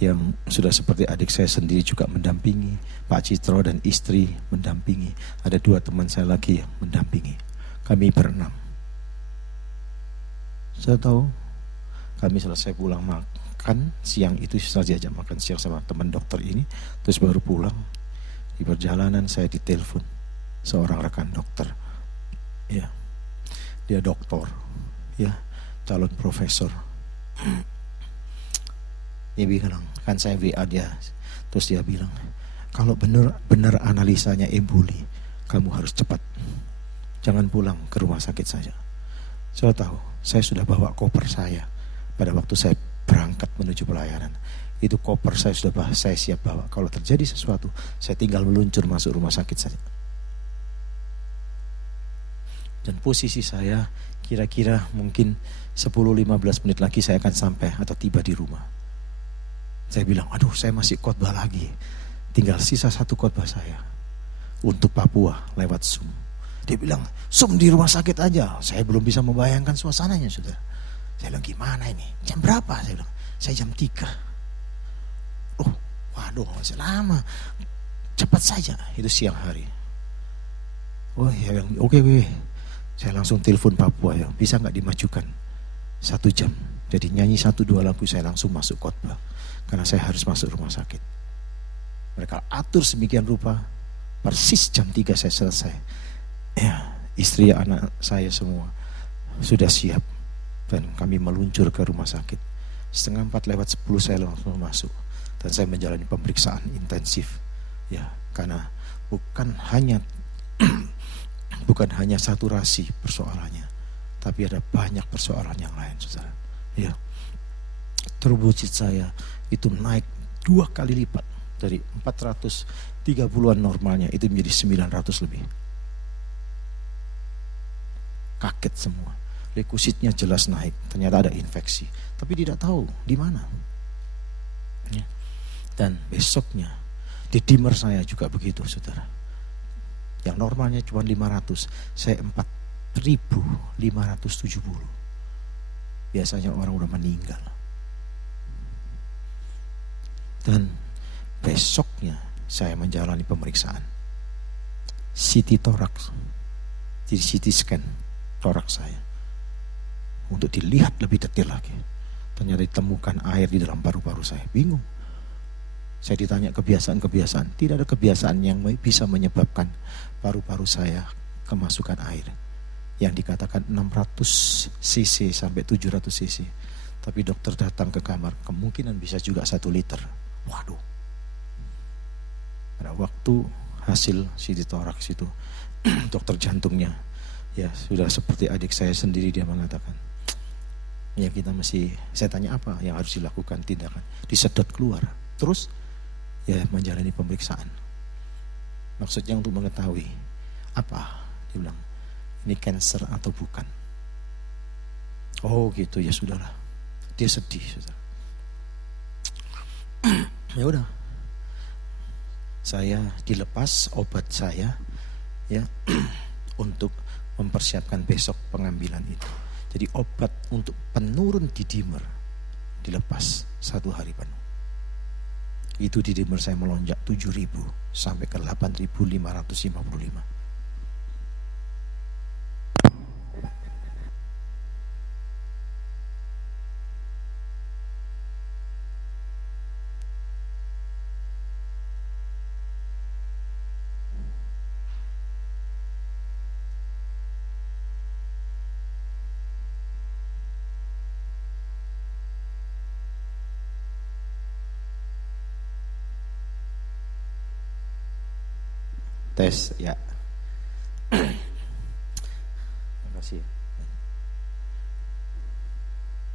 yang sudah seperti adik saya sendiri juga mendampingi, Pak Citro dan istri mendampingi, ada 2 teman saya lagi yang mendampingi. Kami berenam. Saya tahu kami selesai pulang makan siang itu, setelah diajak makan siang sama teman dokter ini, terus baru pulang. Di perjalanan saya ditelepon seorang rekan dokter, ya, dia doktor, ya, calon profesor. Dia bilang, kan saya WA dia, terus dia bilang, kalau benar analisanya emboli, kamu harus cepat, jangan pulang ke rumah sakit saja. Saya tahu, saya sudah bawa koper saya pada waktu saya berangkat menuju pelayanan. Itu koper saya sudah saya siap bawa. Kalau terjadi sesuatu, saya tinggal meluncur masuk rumah sakit saja. Dan posisi saya kira-kira mungkin 10-15 menit lagi saya akan sampai atau tiba di rumah. Saya bilang, aduh saya masih khotbah lagi. Tinggal sisa 1 khotbah saya untuk Papua lewat Zoom. Dia bilang, Zoom di rumah sakit aja. Saya belum bisa membayangkan suasananya, saudara. Saya bilang, gimana ini? Jam berapa? Saya bilang, saya jam 3. Oh, waduh masih lama. Cepat saja, itu siang hari. Oh ya, oke. Saya langsung telepon Papua, ya, bisa gak dimajukan 1 jam. Jadi nyanyi 1-2 lagu saya langsung masuk khotbah. Karena saya harus masuk rumah sakit. Mereka atur sedemikian rupa, persis jam 3 saya selesai. Ya, istri anak saya semua sudah siap. Dan kami meluncur ke rumah sakit. 3:45 saya langsung masuk. Dan saya menjalani pemeriksaan intensif. Ya, karena bukan hanya saturasi persoalannya, tapi ada banyak persoalan yang lain, saudara. Ya, trombosит saya itu naik 2 kali lipat, dari 430-an normalnya itu menjadi 900 lebih. Kaget semua. Leukositnya jelas naik, ternyata ada infeksi, tapi tidak tahu di mana. Ya. Dan besoknya di dimer saya juga begitu, saudara. Yang normalnya cuma 500, saya 4.570. Biasanya orang udah meninggal. Dan besoknya saya menjalani pemeriksaan CT toraks, jadi CT scan toraks saya untuk dilihat lebih detail lagi. Ternyata ditemukan air di dalam paru-paru saya. Bingung. Saya ditanya kebiasaan-kebiasaan, tidak ada kebiasaan yang bisa menyebabkan paru-paru saya kemasukan air. Yang dikatakan 600 cc sampai 700 cc. Tapi dokter datang ke kamar, kemungkinan bisa juga 1 liter. Waduh. Pada waktu hasil CT toraks itu, dokter jantungnya, ya sudah seperti adik saya sendiri, dia mengatakan, ya kita masih, saya tanya apa yang harus dilakukan, tindakan, disedot keluar. Terus, ya menjalani pemeriksaan. Maksudnya untuk mengetahui, apa? Dia bilang, ini cancer atau bukan. Oh gitu, ya sudahlah. Dia sedih, saudara. Ya udah, saya dilepas obat saya, ya, untuk mempersiapkan besok pengambilan itu. Jadi obat untuk penurun di dimer dilepas 1 hari penuh. Itu di dimer saya melonjak 7.000 sampai ke 8.555. Tes, ya. Terima kasih.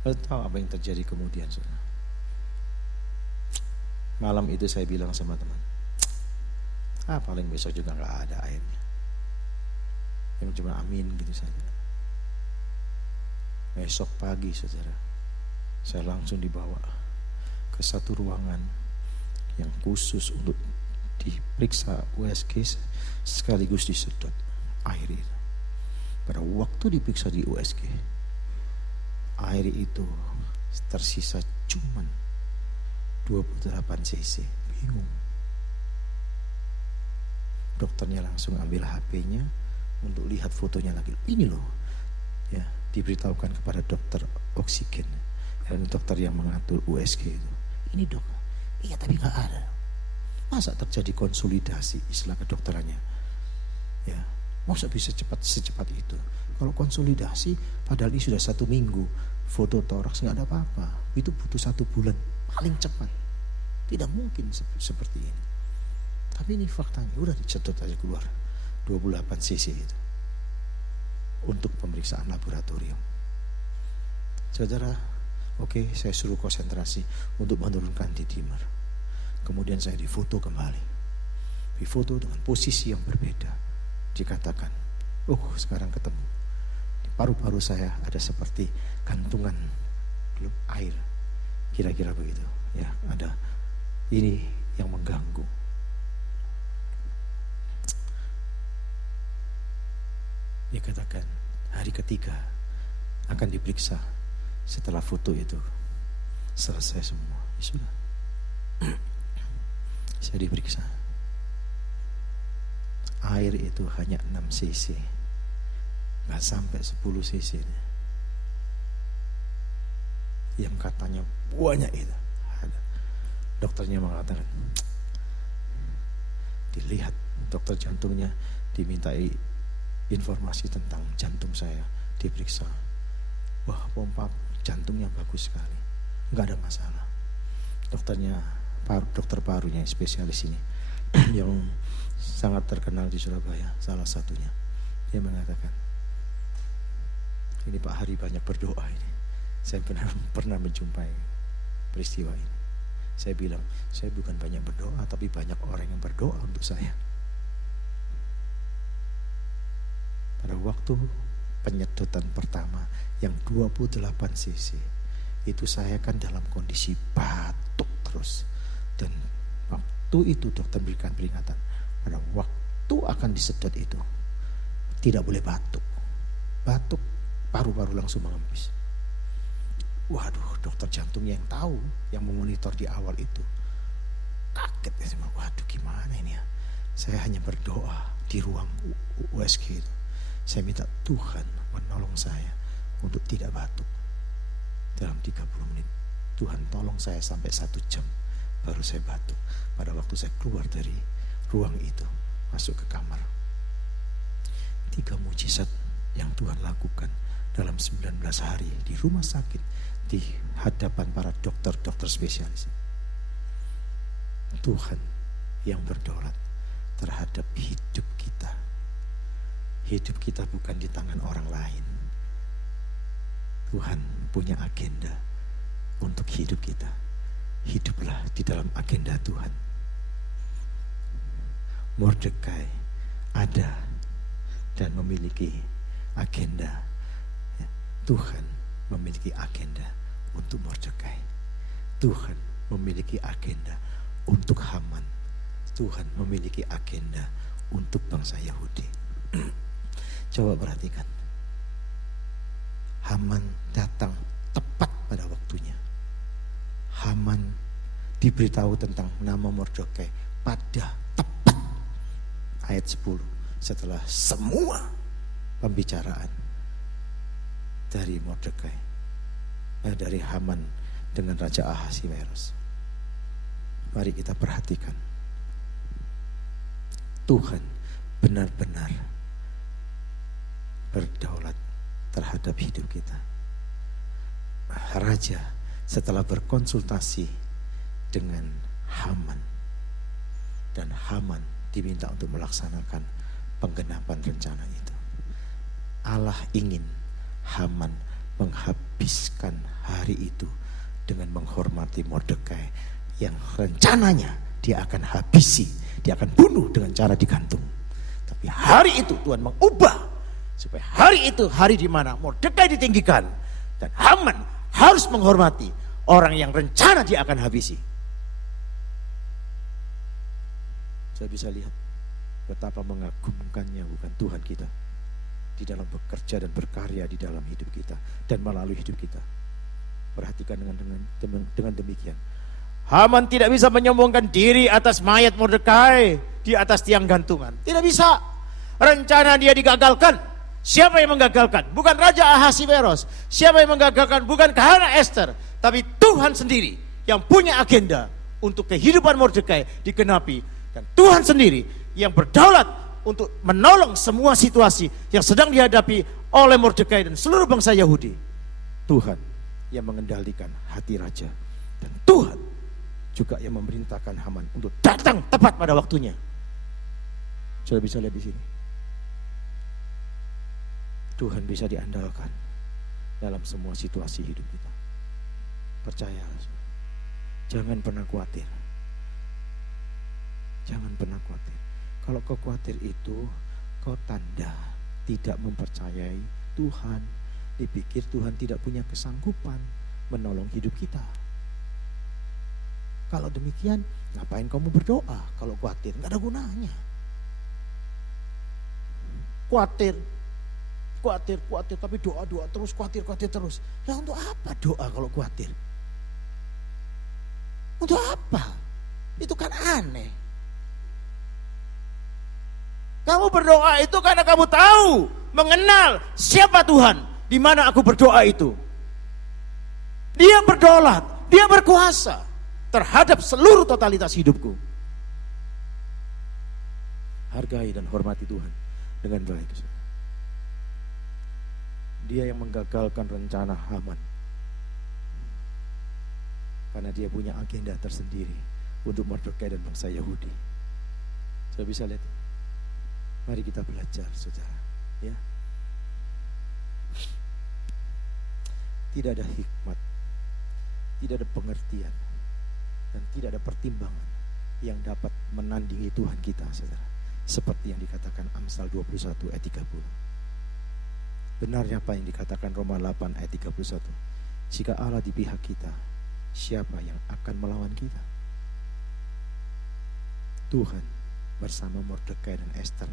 Lo tahu apa yang terjadi kemudian, saudara? Malam itu saya bilang sama teman, paling besok juga gak ada airnya. Yang cuma amin gitu saja. Besok pagi, saudara, saya langsung dibawa ke satu ruangan yang khusus untuk diperiksa USG sekaligus disedot air itu. Pada waktu diperiksa di USG, air itu tersisa cuman 28 cc. Bingung. Dokternya langsung ambil HP-nya untuk lihat fotonya lagi. Ini loh, ya, diberitahukan kepada dokter oksigen dan dokter yang mengatur USG itu. Ini dok, iya tapi nggak ada. Masa terjadi konsolidasi istilah kedokterannya? Ya, masa bisa secepat itu? Kalau konsolidasi, padahal ini sudah 1 minggu, foto toraks nggak ada apa-apa. Itu butuh 1 bulan paling cepat. Tidak mungkin seperti ini. Tapi ini faktanya, udah dicetot aja keluar 28 cc itu untuk pemeriksaan laboratorium. Saudara, oke, saya suruh konsentrasi untuk menurunkan D-dimer. Kemudian saya difoto kembali. Difoto dengan posisi yang berbeda. Dikatakan, sekarang ketemu. Di paru-paru saya ada seperti gantungan air. Kira-kira begitu. Ya, ada ini yang mengganggu. Dikatakan hari ketiga akan diperiksa. Setelah foto itu selesai semua, ya sudah. Saya diperiksa. Air itu hanya 6 cc, nggak sampai 10 cc. Yang katanya banyak itu. Ada. Dokternya mengatakan, dilihat dokter jantungnya, dimintai informasi tentang jantung saya, diperiksa. Wah, pompa jantungnya bagus sekali, nggak ada masalah. Dokternya, dokter parunya, spesialis ini, yang sangat terkenal di Surabaya, salah satunya, dia mengatakan, ini Pak Hari banyak berdoa ini. Saya pernah menjumpai peristiwa ini. Saya bilang, saya bukan banyak berdoa, tapi banyak orang yang berdoa untuk saya. Pada waktu penyedotan pertama yang 28 cc, itu saya kan dalam kondisi batuk terus. Dan waktu itu dokter berikan peringatan, pada waktu akan disedot itu tidak boleh batuk. Batuk, paru-paru langsung mengempis. Waduh, dokter jantungnya yang tahu, yang memonitor di awal itu kaget ya. Waduh, gimana ini ya. Saya hanya berdoa di ruang USG itu. Saya minta Tuhan menolong saya untuk tidak batuk. Dalam 30 menit Tuhan tolong saya sampai 1 jam baru saya batuk. Pada waktu saya keluar dari ruang itu, masuk ke kamar. 3 mujizat yang Tuhan lakukan dalam 19 hari di rumah sakit, di hadapan para dokter-dokter spesialis. Tuhan yang berdaulat terhadap hidup kita. Hidup kita bukan di tangan orang lain. Tuhan punya agenda untuk hidup kita. Hiduplah di dalam agenda Tuhan. Mordekai ada dan memiliki agenda. Tuhan memiliki agenda untuk Mordekai. Tuhan memiliki agenda untuk Haman. Tuhan memiliki agenda untuk bangsa Yahudi. Coba perhatikan. Haman datang tepat pada waktunya. Haman diberitahu tentang nama Mordekai pada tepat ayat 10 setelah semua pembicaraan dari Mordekai, dari Haman dengan Raja Ahasiweros. Mari kita perhatikan. Tuhan benar-benar berdaulat terhadap hidup kita. Raja setelah berkonsultasi dengan Haman, dan Haman diminta untuk melaksanakan penggenapan rencana itu. Allah ingin Haman menghabiskan hari itu dengan menghormati Mordekai yang rencananya dia akan habisi, dia akan bunuh dengan cara digantung. Tapi hari itu Tuhan mengubah supaya hari itu hari di mana Mordekai ditinggikan dan Haman harus menghormati orang yang rencana dia akan habisi. Saya bisa lihat betapa mengagumkannya bukan Tuhan kita di dalam bekerja dan berkarya di dalam hidup kita dan melalui hidup kita. Perhatikan dengan demikian, Haman tidak bisa menyombongkan diri atas mayat Mordekai di atas tiang gantungan. Tidak bisa. Rencana dia digagalkan. Siapa yang menggagalkan? Bukan Raja Ahasiweros. Siapa yang menggagalkan? Bukan Kahana Esther, tapi Tuhan sendiri yang punya agenda untuk kehidupan Mordekai digenapi. Dan Tuhan sendiri yang berdaulat untuk menolong semua situasi yang sedang dihadapi oleh Mordekai dan seluruh bangsa Yahudi. Tuhan yang mengendalikan hati raja, dan Tuhan juga yang memerintahkan Haman untuk datang tepat pada waktunya. Sudah bisa lihat di sini. Tuhan bisa diandalkan dalam semua situasi hidup kita. Percaya, jangan pernah khawatir. Jangan pernah khawatir. Kalau kau khawatir itu, kau tanda tidak mempercayai Tuhan. Dipikir Tuhan tidak punya kesanggupan menolong hidup kita. Kalau demikian, ngapain kamu berdoa? Kalau khawatir, nggak ada gunanya. Khawatir, tapi doa terus, khawatir terus. Ya untuk apa doa kalau khawatir? Untuk apa? Itu kan aneh. Kamu berdoa itu karena kamu tahu, mengenal siapa Tuhan, di mana aku berdoa itu. Dia berdaulat, dia berkuasa terhadap seluruh totalitas hidupku. Hargai dan hormati Tuhan dengan baik. Dia yang menggagalkan rencana Haman, karena dia punya agenda tersendiri untuk Mordekai dan bangsa Yahudi. Saya bisa lihat. Mari kita belajar, saudara. Ya. Tidak ada hikmat, tidak ada pengertian, dan tidak ada pertimbangan yang dapat menandingi Tuhan kita, saudara. Seperti yang dikatakan Amsal 21 ayat 30. Benarnya apa yang dikatakan Roma 8 ayat 31. Jika Allah di pihak kita, siapa yang akan melawan kita? Tuhan bersama Mordekai dan Esther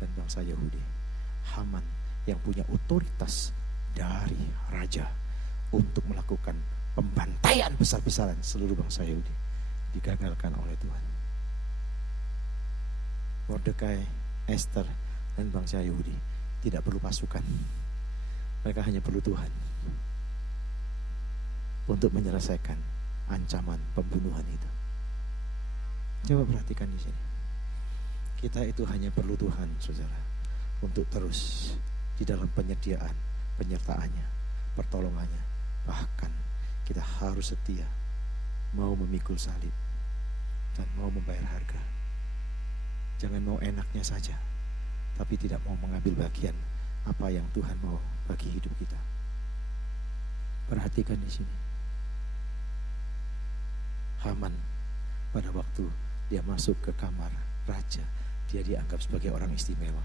dan bangsa Yahudi. Haman yang punya otoritas dari raja untuk melakukan pembantaian besar-besaran seluruh bangsa Yahudi digagalkan oleh Tuhan. Mordekai, Esther dan bangsa Yahudi tidak perlu pasukan. Mereka hanya perlu Tuhan untuk menyelesaikan ancaman pembunuhan itu. Coba perhatikan di sini. Kita itu hanya perlu Tuhan, saudara, untuk terus di dalam penyertaan, penyertaannya, pertolongannya. Bahkan kita harus setia, mau memikul salib dan mau membayar harga. Jangan mau enaknya saja, tapi tidak mau mengambil bagian apa yang Tuhan mau bagi hidup kita. Perhatikan di sini. Haman pada waktu dia masuk ke kamar raja, dia dianggap sebagai orang istimewa.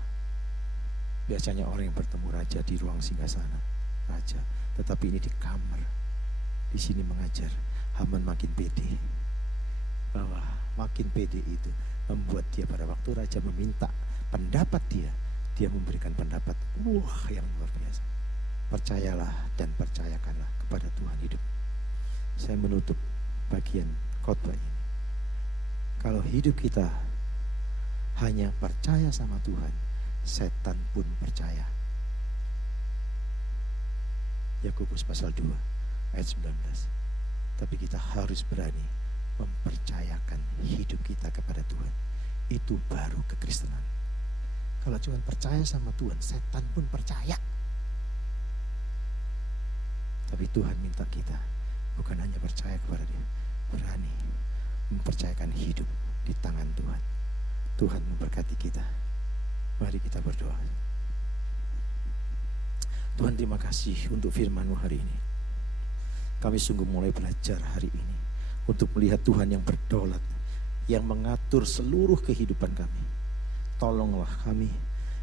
Biasanya orang yang bertemu raja di ruang singgasana raja, tetapi ini di kamar. Di sini mengajar. Haman makin pede, bahwa makin pede itu membuat dia pada waktu raja meminta pendapat dia memberikan pendapat yang luar biasa. Percayalah dan percayakanlah kepada Tuhan hidup. Saya menutup bagian khotbah ini. Kalau hidup kita hanya percaya sama Tuhan, setan pun percaya. Yakobus pasal 2 ayat 19. Tapi kita harus berani mempercayakan hidup kita kepada Tuhan. Itu baru kekristenan. Kalau cuma percaya sama Tuhan, setan pun percaya. Tapi Tuhan minta kita bukan hanya percaya kepada Dia, berani mempercayakan hidup di tangan Tuhan. Tuhan memberkati kita. Mari kita berdoa. Tuhan, terima kasih untuk firman-Mu hari ini. Kami sungguh mulai belajar hari ini untuk melihat Tuhan yang berdaulat, yang mengatur seluruh kehidupan kami. Tolonglah kami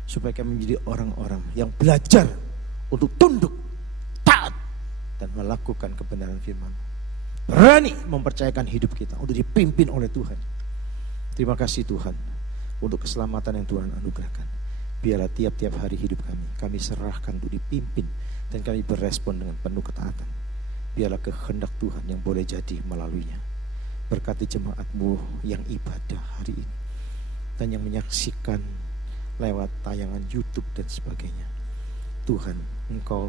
supaya kami menjadi orang-orang yang belajar untuk tunduk, taat, dan melakukan kebenaran firman. Berani mempercayakan hidup kita untuk dipimpin oleh Tuhan. Terima kasih Tuhan. untuk keselamatan yang Tuhan anugerahkan. Biarlah tiap-tiap hari hidup kami serahkan untuk dipimpin dan kami berespon dengan penuh ketaatan. Biarlah kehendak Tuhan yang boleh jadi melaluinya. Berkati jemaat-Mu yang ibadah hari ini dan yang menyaksikan lewat tayangan YouTube dan sebagainya. Tuhan, Engkau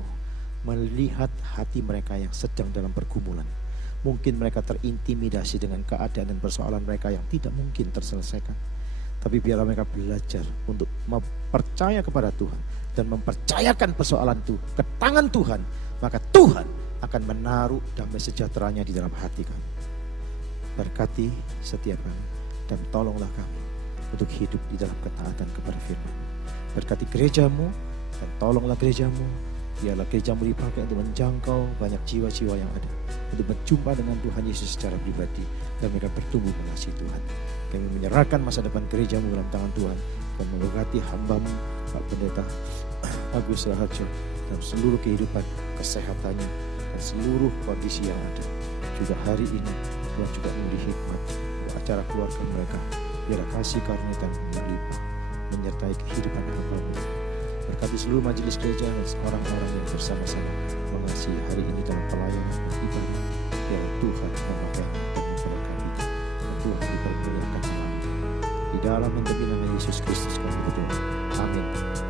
melihat hati mereka yang sedang dalam pergumulan. Mungkin mereka terintimidasi dengan keadaan dan persoalan mereka yang tidak mungkin terselesaikan. Tapi biarlah mereka belajar untuk percaya kepada Tuhan dan mempercayakan persoalan itu ke tangan Tuhan. Maka Tuhan akan menaruh damai sejahteranya di dalam hati kami. Berkati setiap kami dan tolonglah kami untuk hidup di dalam ketaatan kepada firman. Berkati gereja-Mu dan tolonglah gereja-Mu. Biarlah gereja-Mu dipakai untuk menjangkau banyak jiwa-jiwa yang ada, untuk berjumpa dengan Tuhan Yesus secara pribadi dan mereka bertumbuh mengasihi Tuhan. Kami menyerahkan masa depan gereja-Mu dalam tangan Tuhan dan memberkati hamba-Mu Pak Pendeta Agus Raharjo dalam seluruh kehidupan, kesehatannya dan seluruh kondisi yang ada. Juga hari ini Tuhan juga memberi hikmat untuk acara keluarga mereka. Biarlah kasih karunia dan berlimpah menyertai kehidupan hamba-Mu. Berkati seluruh majelis gereja dan orang-orang yang bersama-sama mengasihi hari ini dalam pelayanan dan ibadah. Biarlah Tuhan memakai dan memberkati dan Tuhan dipermuliakan malam ini. Di dalam dan demi nama Yesus Kristus kami berdoa. Amin.